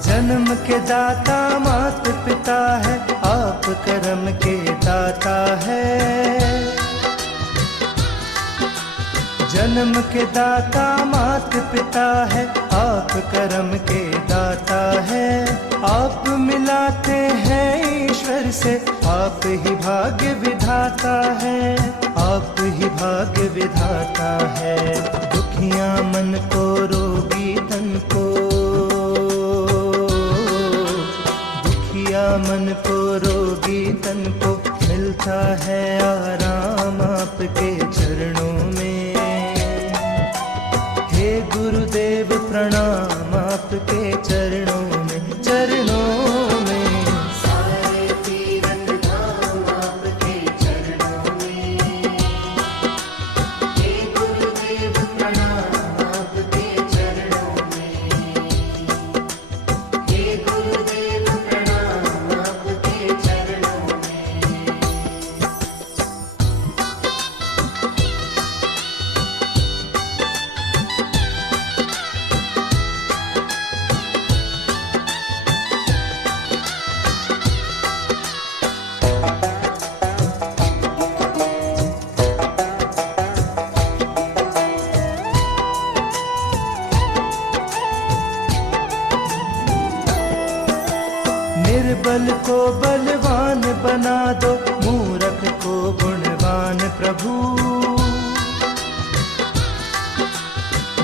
जन्म के दाता मात पिता है, आप कर्म के दाता है। जन्म के दाता मात पिता है, आप कर्म के दाता है। आप मिलाते हैं ईश्वर से, आप ही भाग्य विधाता है, आप ही भाग्य विधाता है। दुखिया मन को रोगी तन को, मन को रोगी तन को मिलता है आराम आपके चरणों में। हे गुरुदेव प्रणाम आपके चरणों में, चरणों में। सारे तीरथ धाम आपके चरणों में। हे गुरुदेव प्रणाम आपके चरणों में। हे गुरुदेव प्रणाम आपके चरणों में। निर्बल को बलवान बना दो, मूर्ख को गुणवान प्रभु।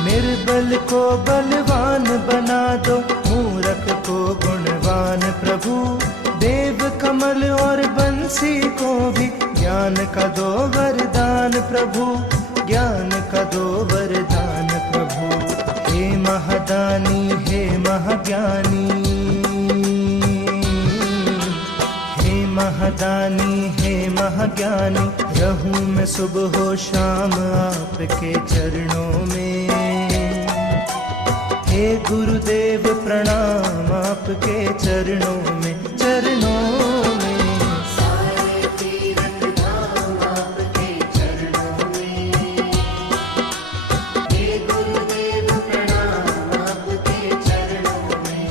निर्बल को बलवान बना दो, मूर्ख को गुणवान प्रभु। देव कमल और बंसी को भी ज्ञान का दो वरदान प्रभु, ज्ञान का दो वरदान प्रभु। हे महादानी हे महाज्ञानी, महादानी हे महाज्ञानी। रहूं मैं सुबह हो शाम आपके चरणों में। हे गुरुदेव प्रणाम आपके चरणों में, चरणों में। सारे तीरथ धाम आपके चरणों में। हे गुरुदेव प्रणाम आपके चरणों में।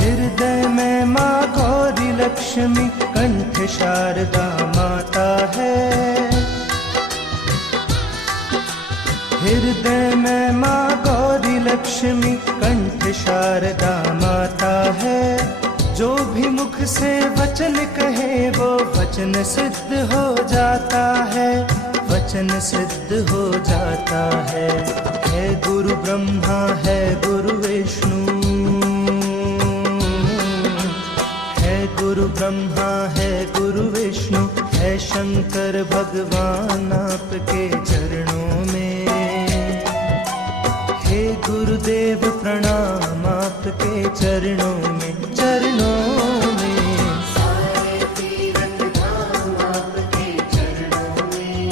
हृदय में माँ गौरी लक्ष्मी कंठ शारदा माता है। हृदय में माँ गौरी लक्ष्मी कंठ शारदा माता है। जो भी मुख से वचन कहे वो वचन सिद्ध हो जाता है, वचन सिद्ध हो जाता है। है गुरु ब्रह्मा है गुरु विष्णु, है गुरु गुरु ब्रह्मा है गुरु विष्णु है शंकर भगवान आपके चरणों में। हे गुरुदेव प्रणाम आपके चरणों में, चरणों में। सारे तीरथ धाम आपके चरणों में।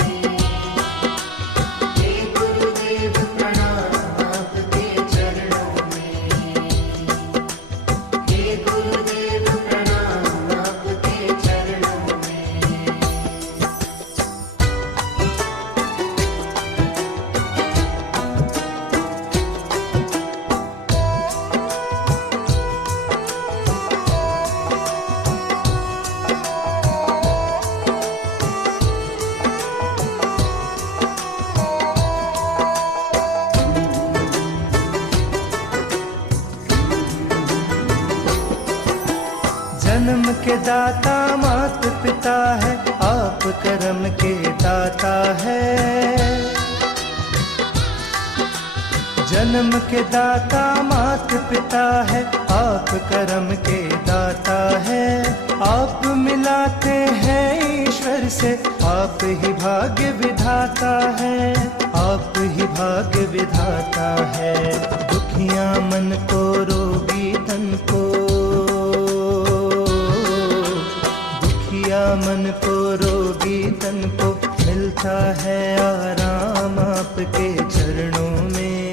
हे गुरुदेव प्रणाम आपके चरणों में। हे गुरुदेव प्रणाम आपके चरणों में। जन्म के दाता मात पिता है, आप कर्म के दाता है। जन्म के दाता मात पिता है, आप कर्म के दाता है। आप मिलाते हैं ईश्वर से, आप ही भाग्य विधाता है, आप ही भाग्य विधाता है। दुखियां मन को रोगी तन को, मन को रोगी तन को मिलता है आराम आपके चरणों में।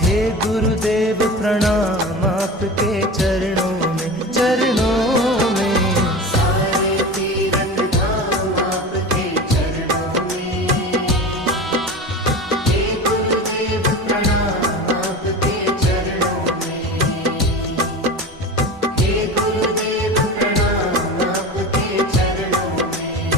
हे गुरुदेव प्रणाम आपके चरणों में, चरणों में। सारे तीरथ धाम आपके चरणों में। हे गुरुदेव प्रणाम आपके चरणों में। हे गुरुदेव प्रणाम आपके चरणों में।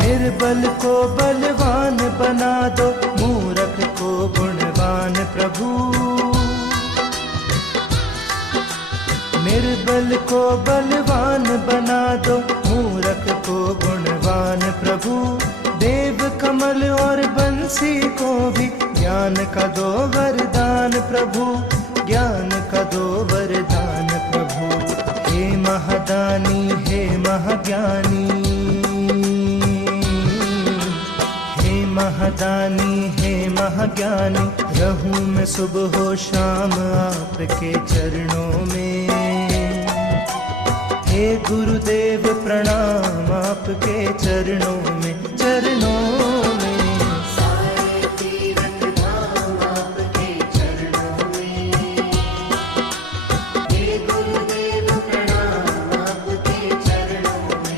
निर्बल को बलवान बना दो, मूर्ख को गुणवान प्रभु। निर्बल को बलवान बना दो, मूर्ख को गुणवान प्रभु। देव कमल और बंसी को भी ज्ञान का दो वरदान प्रभु, ज्ञान का दो वरदान प्रभु। हे महादानी हे महाज्ञानी, महादानी हे महाज्ञानी। रहूं मैं सुबह हो शाम आपके चरणों में। हे गुरुदेव प्रणाम आपके चरणों में, चरणों में। सारे तीरथ धाम आपके चरणों में। हे गुरुदेव प्रणाम आपके चरणों में।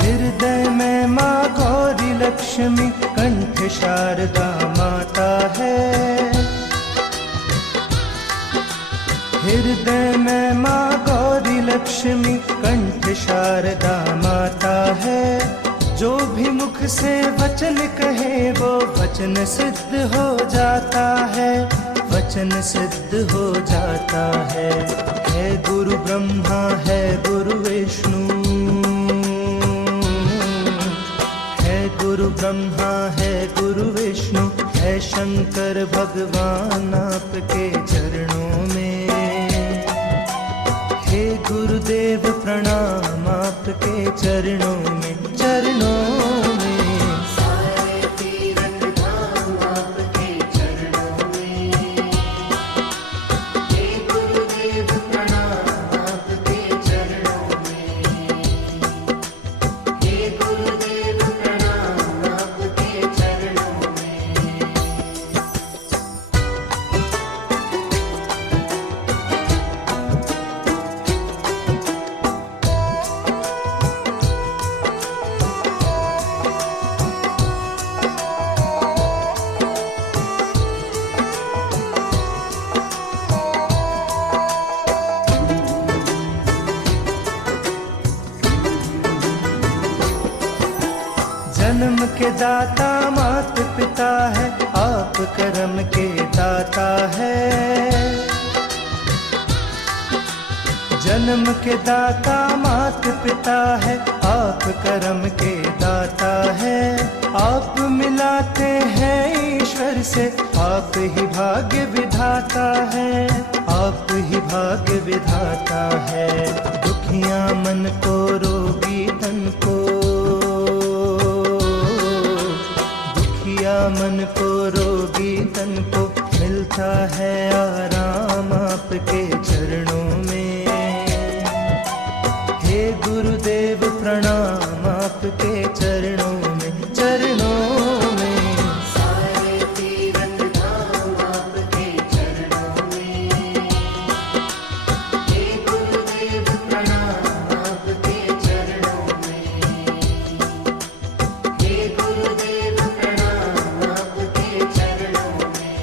हृदय में माँ गौरी लक्ष्मी, कंठ शारदा माता है। हृदय में माँ गौरी लक्ष्मी, कंठ शारदा माता है। जो भी मुख से वचन कहे वो वचन सिद्ध हो जाता है, वचन सिद्ध हो जाता है। है गुरु ब्रह्मा है गुरु विष्णु, गुरु ब्रह्मा है गुरु विष्णु है शंकर भगवान आपके चरणों में। हे गुरुदेव प्रणाम आपके चरणों में, चरणों में। सारे तीरथ धाम आपके चरणों में। हे गुरुदेव प्रणाम आपके चरणों में। हे गुरुदेव प्रणाम आपके चरणों दाता मात पिता है, आप करम के दाता है। जन्म के दाता मात पिता है, आप करम के दाता है। आप मिलाते हैं ईश्वर से, आप ही भाग्य विधाता है, आप ही भाग्य विधाता है। दुखियां मन को रोगी तन को, दुखिया मन को रोगी तन को मिलता है आराम आपके चरणों में। हे गुरुदेव प्रणाम आपके चरणों में, चरणों में। सारे तीरथ धाम आपके चरणों में। हे गुरुदेव प्रणाम आपके चरणों में। हे गुरुदेव प्रणाम आपके चरणों में।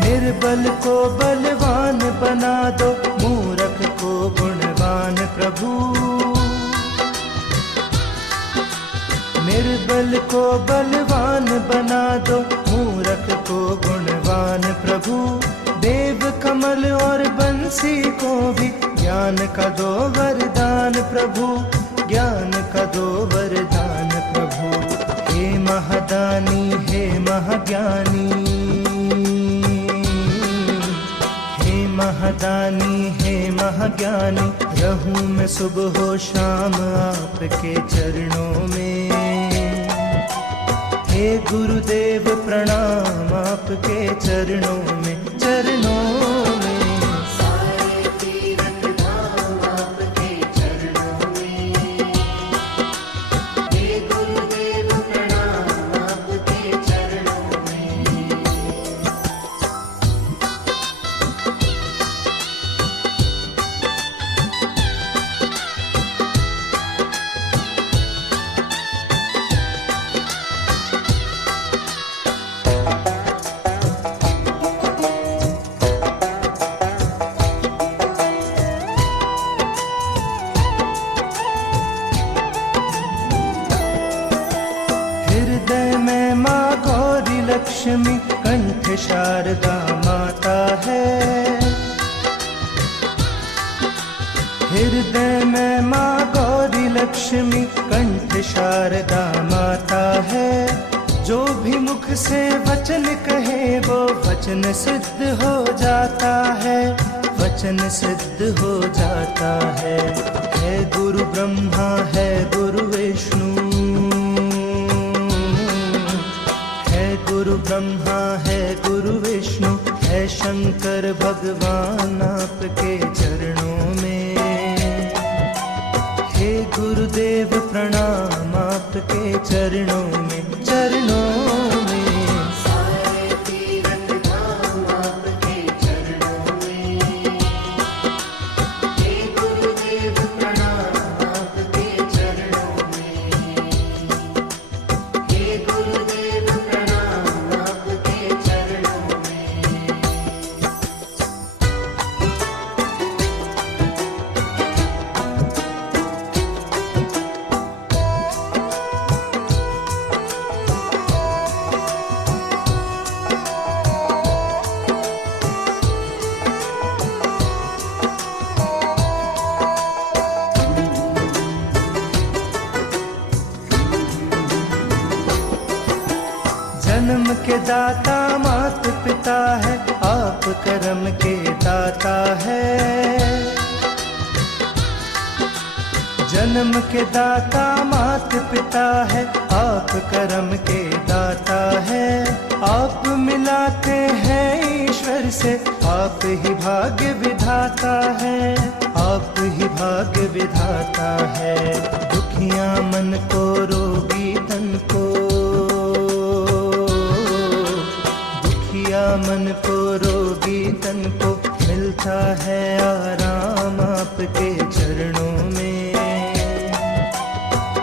निर्बल को बलवान बना दो, मूर्ख को गुणवान प्रभु। निर्बल को बलवान बना दो, मूर्ख को गुणवान प्रभु। देव कमल और बंसी को भी ज्ञान का दो वरदान प्रभु, ज्ञान का दो वरदान प्रभु। हे महादानी हे महाज्ञानी, महादानी हे महाज्ञानी, रहूं मैं सुबह हो शाम आपके चरणों में। हे गुरुदेव प्रणाम आपके चरणों में, चरणों में। सारे तीरथ धाम आपके चरणों में। हे गुरुदेव प्रणाम आपके चरणों में। हृदय में माँ गौरी लक्ष्मी, कंठ शारदा माता है। हृदय में माँ गौरी लक्ष्मी, कंठ शारदा माता है। जो भी मुख से वचन कहे वो वचन सिद्ध हो जाता है, वचन सिद्ध हो जाता है। है गुरु ब्रह्मा है गुरु विष्णु, गुरु ब्रह्मा है गुरु विष्णु, है शंकर भगवान आपके चरणों में। हे गुरुदेव प्रणाम आपके चरणों में, चरणों में। सारे तीरथ धाम आपके चरणों में। हे गुरुदेव प्रणाम आपके चरणों में। हे गुरुदेव प्रणाम आपके चरणों में। जन्म के दाता मात पिता है, आप करम के दाता है। जन्म के दाता मात पिता है, आप करम के दाता है। आप मिलाते हैं ईश्वर से, आप ही भाग्य विधाता है, आप ही भाग्य विधाता है। दुखियां मन को रोगी तन को, दुखिया मन को रोगी तन को मिलता है आराम आपके चरणों में।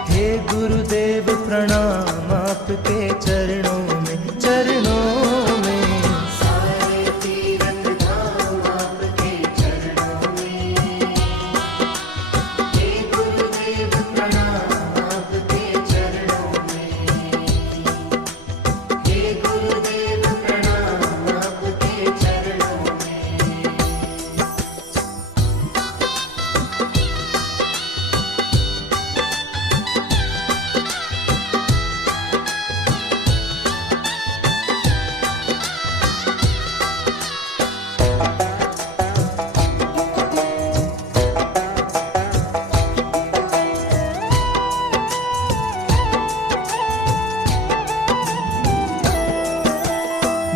हे गुरुदेव प्रणाम आपके चरणों में, चरणों में। सारे तीरथ धाम आपके चरणों में। हे गुरुदेव प्रणाम आपके चरणों में। हे गुरुदेव प्रणाम आपके चरणों में।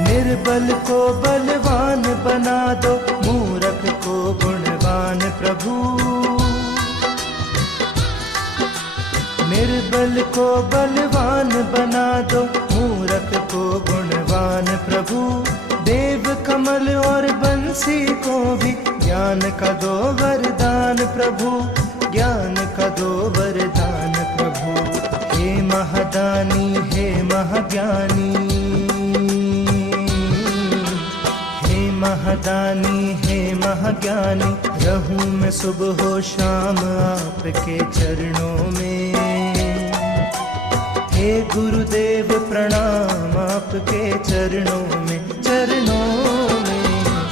निर्बल को बलवान बना दो, मूर्ख को गुणवान प्रभु। निर्बल को बलवान बना दो, मूर्ख को गुणवान प्रभु। देव कमल और बंसी को भी ज्ञान का दो वरदान प्रभु, ज्ञान का दो वरदान प्रभु। हे महादानी हे महाज्ञानी, महादानी हे महाज्ञानी, रहूं मैं सुबह हो शाम आपके चरणों में। हे गुरुदेव प्रणाम आपके चरणों में, चरणों में।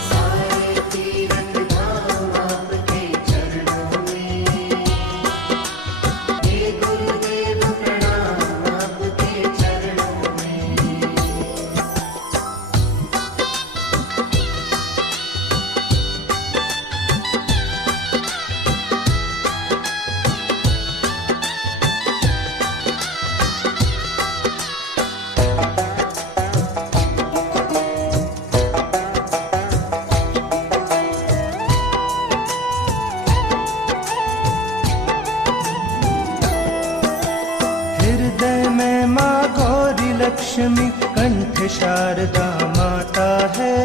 सारे तीरथ धाम आपके चरणों में। हे गुरुदेव प्रणाम आपके चरणों में। हृदय में माँ गौरी लक्ष्मी, कंठ शारदा माता है।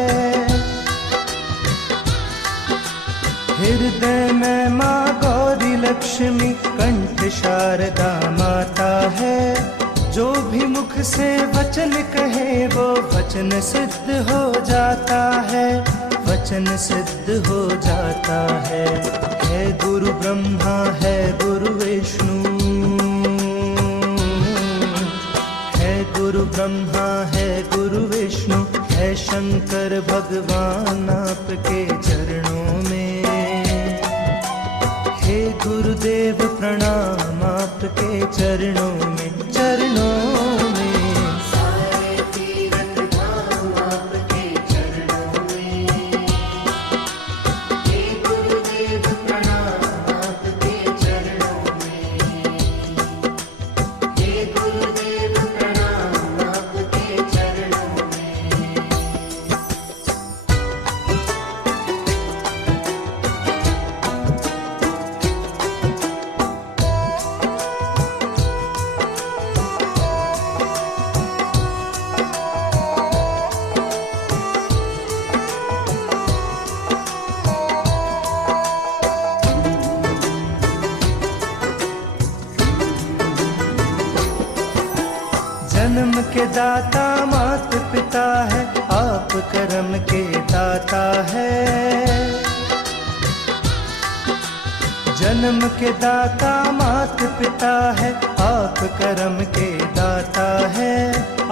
हृदय में माँ गौरी लक्ष्मी, कंठ शारदा माता है। जो भी मुख से वचन कहे वो वचन सिद्ध हो जाता है, वचन सिद्ध हो जाता है। है गुरु ब्रह्मा है गुरु विष्णु, गुरु ब्रह्मा है गुरु विष्णु, है शंकर भगवान आपके चरणों में। हे गुरुदेव प्रणाम आपके चरणों में, चरणों में। सारे तीरथ धाम आपके चरणों में। हे गुरुदेव प्रणाम आपके चरणों में। हे गुरुदेव प्रणाम आपके चरणों में। जन्म के दाता मात पिता है, आप कर्म के दाता है। जन्म के दाता मात पिता है, आप कर्म के दाता है।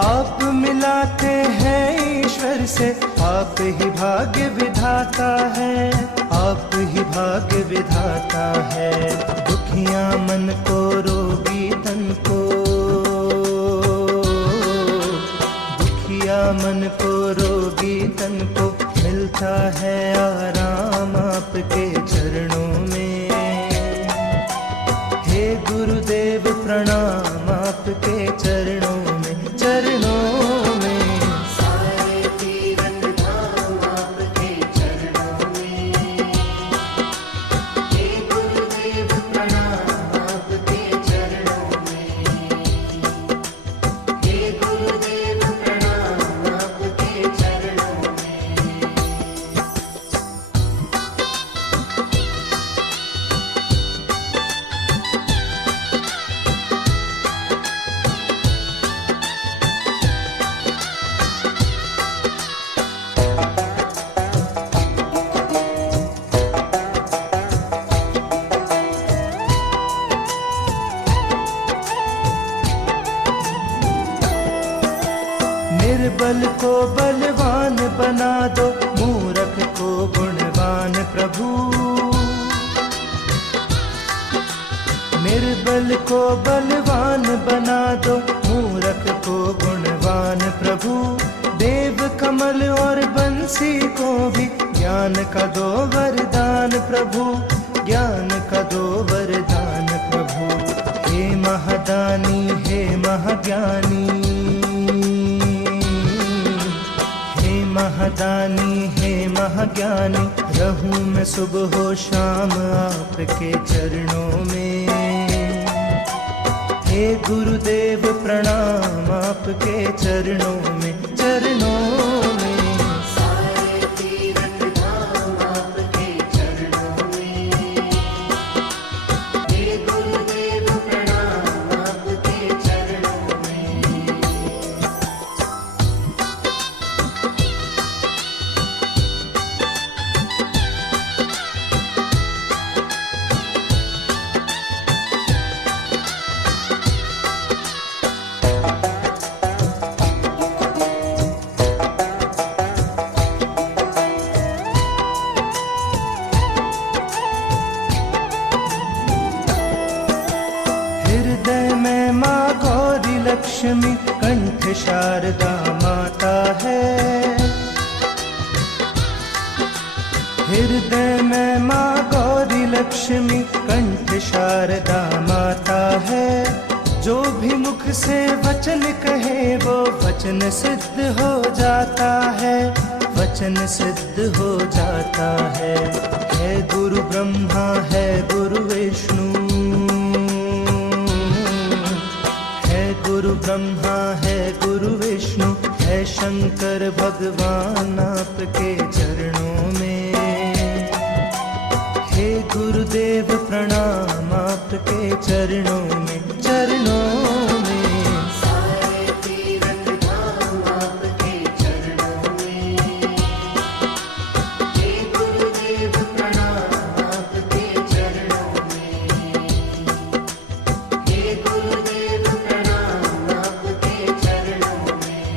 आप मिलाते हैं ईश्वर से, आप ही भाग्य विधाता है, आप ही भाग्य विधाता है। दुखिया मन को रोगी तन को, मन को रोगी तन को मिलता है आराम आपके चरणों में। हे गुरुदेव प्रणाम आपके चरणों में, चरणों में। सारे तीरथ धाम आपके चरणों में। हे गुरुदेव प्रणाम आपके चरणों में। हे गुरुदेव प्रणाम आपके चरणों बलवान बना दो, मूरख को गुणवान प्रभु। देव कमल और बंसी को भी ज्ञान का दो वरदान प्रभु, ज्ञान का दो वरदान प्रभु। हे महादानी हे महाज्ञानी, हे महादानी हे महाज्ञानी, रहूं मैं सुबह हो शाम आपके चरणों में। हे गुरुदेव प्रणाम आपके चरणों में, चरणों में। सारे तीरथ धाम आपके चरणों में। हे गुरुदेव प्रणाम आपके चरणों में। हृदय में माँ गौरी लक्ष्मी, कंठ शारदा माता है। हृदय में माँ गौरी लक्ष्मी, कंठ शारदा माता है। जो भी मुख से वचन कहे वो वचन सिद्ध हो जाता है, वचन सिद्ध हो जाता है। है गुरु ब्रह्मा है गुरु विष्णु, गुरु ब्रह्मा है गुरु विष्णु, है शंकर भगवान आपके चरणों में। हे गुरुदेव प्रणाम आपके चरणों में, चरणों में। सारे तीरथ धाम आपके चरणों में। हे गुरुदेव प्रणाम आपके चरणों में। हे गुरुदेव प्रणाम आपके चरणों में।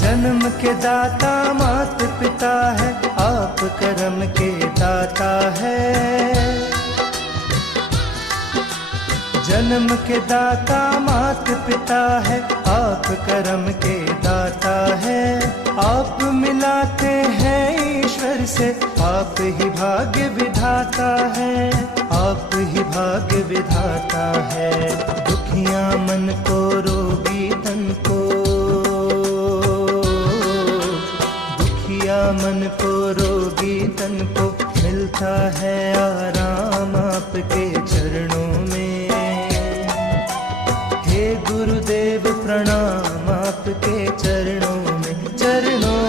जन्म के दाता मात पिता है, आप कर्म के दाता है। जन्म के दाता मात पिता है, आप कर्म के दाता है। आप मिलाते हैं ईश्वर से, आप ही भाग्य विधाता है, आप ही भाग्य विधाता है। दुखिया मन को रोगी तन को, मन को रोगी तन को, मिलता है आराम आपके चरणों में। हे गुरुदेव प्रणाम आपके चरणों में, चरणों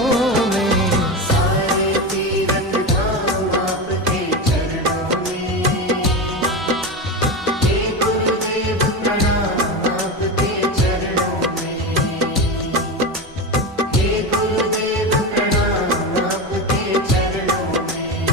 में। सारे तीरथ धाम आपके चरणों में। हे गुरुदेव प्रणाम आपके चरणों में। हे गुरुदेव प्रणाम आपके चरणों में।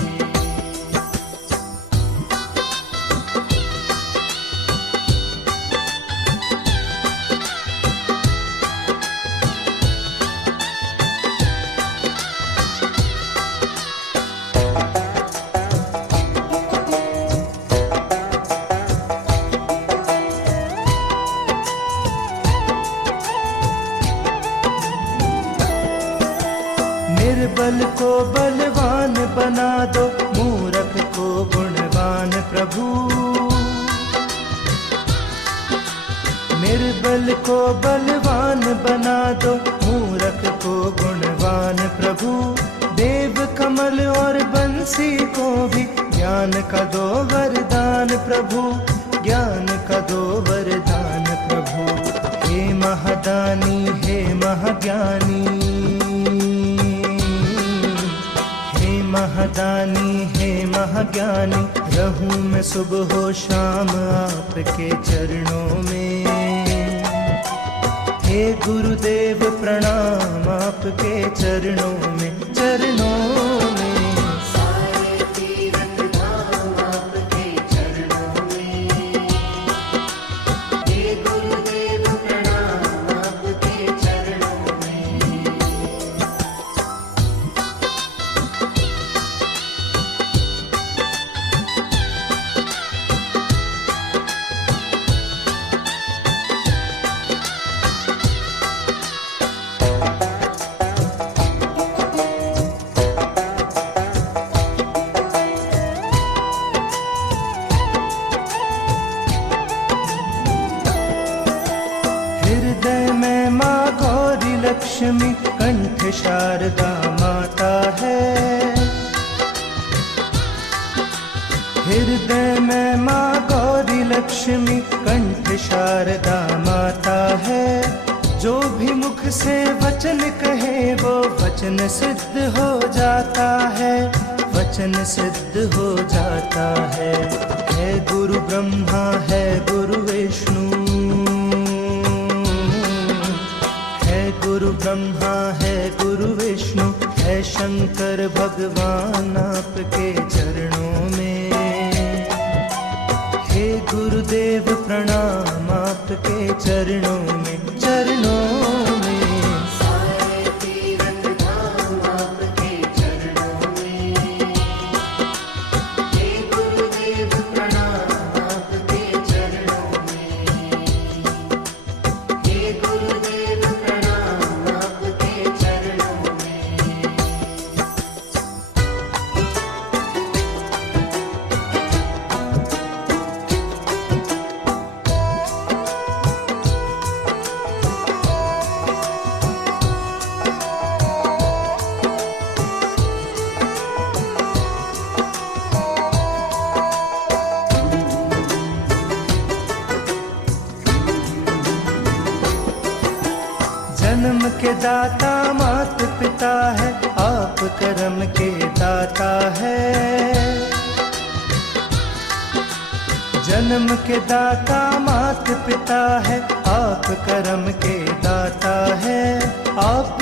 निर्बल को बलवान बना दो, मूरख को गुणवान प्रभु। निर्बल को बलवान बना दो, मूरख को गुणवान प्रभु। देव कमल और बंसी को भी ज्ञान का दो वरदान प्रभु, ज्ञान का दो वरदान प्रभु। हे महादानी हे महाज्ञानी, हे महादानी हे महाज्ञानी, रहूं मैं सुबह हो शाम आपके चरणों में। हे हे गुरुदेव प्रणाम आपके चरणों में, चरणों में। सारे तीर्थ धाम आपके चरणों में। हे गुरुदेव प्रणाम आपके चरणों में। हृदय में माँ गौरी लक्ष्मी, कंठ शारदा माता है। हृदय में माँ गौरी लक्ष्मी, कंठ शारदा माता है। जो भी मुख से वचन कहे वो वचन सिद्ध हो जाता है, वचन सिद्ध हो जाता है। है गुरु ब्रह्मा है गुरु विष्णु, है गुरु ब्रह्मा है गुरु विष्णु, है शंकर भगवान आपके चरणों में। हे गुरुदेव प्रणाम आपके चरणों में, चरणों में। सारे तीर्थ धाम आपके चरणों में। हे गुरुदेव प्रणाम आपके चरणों में। हे गुरुदेव प्रणाम आपके चरणों में। जन्म के दाता मात पिता है, आप कर्म के दाता है। जन्म के दाता मात पिता है, आप कर्म के दाता है। आप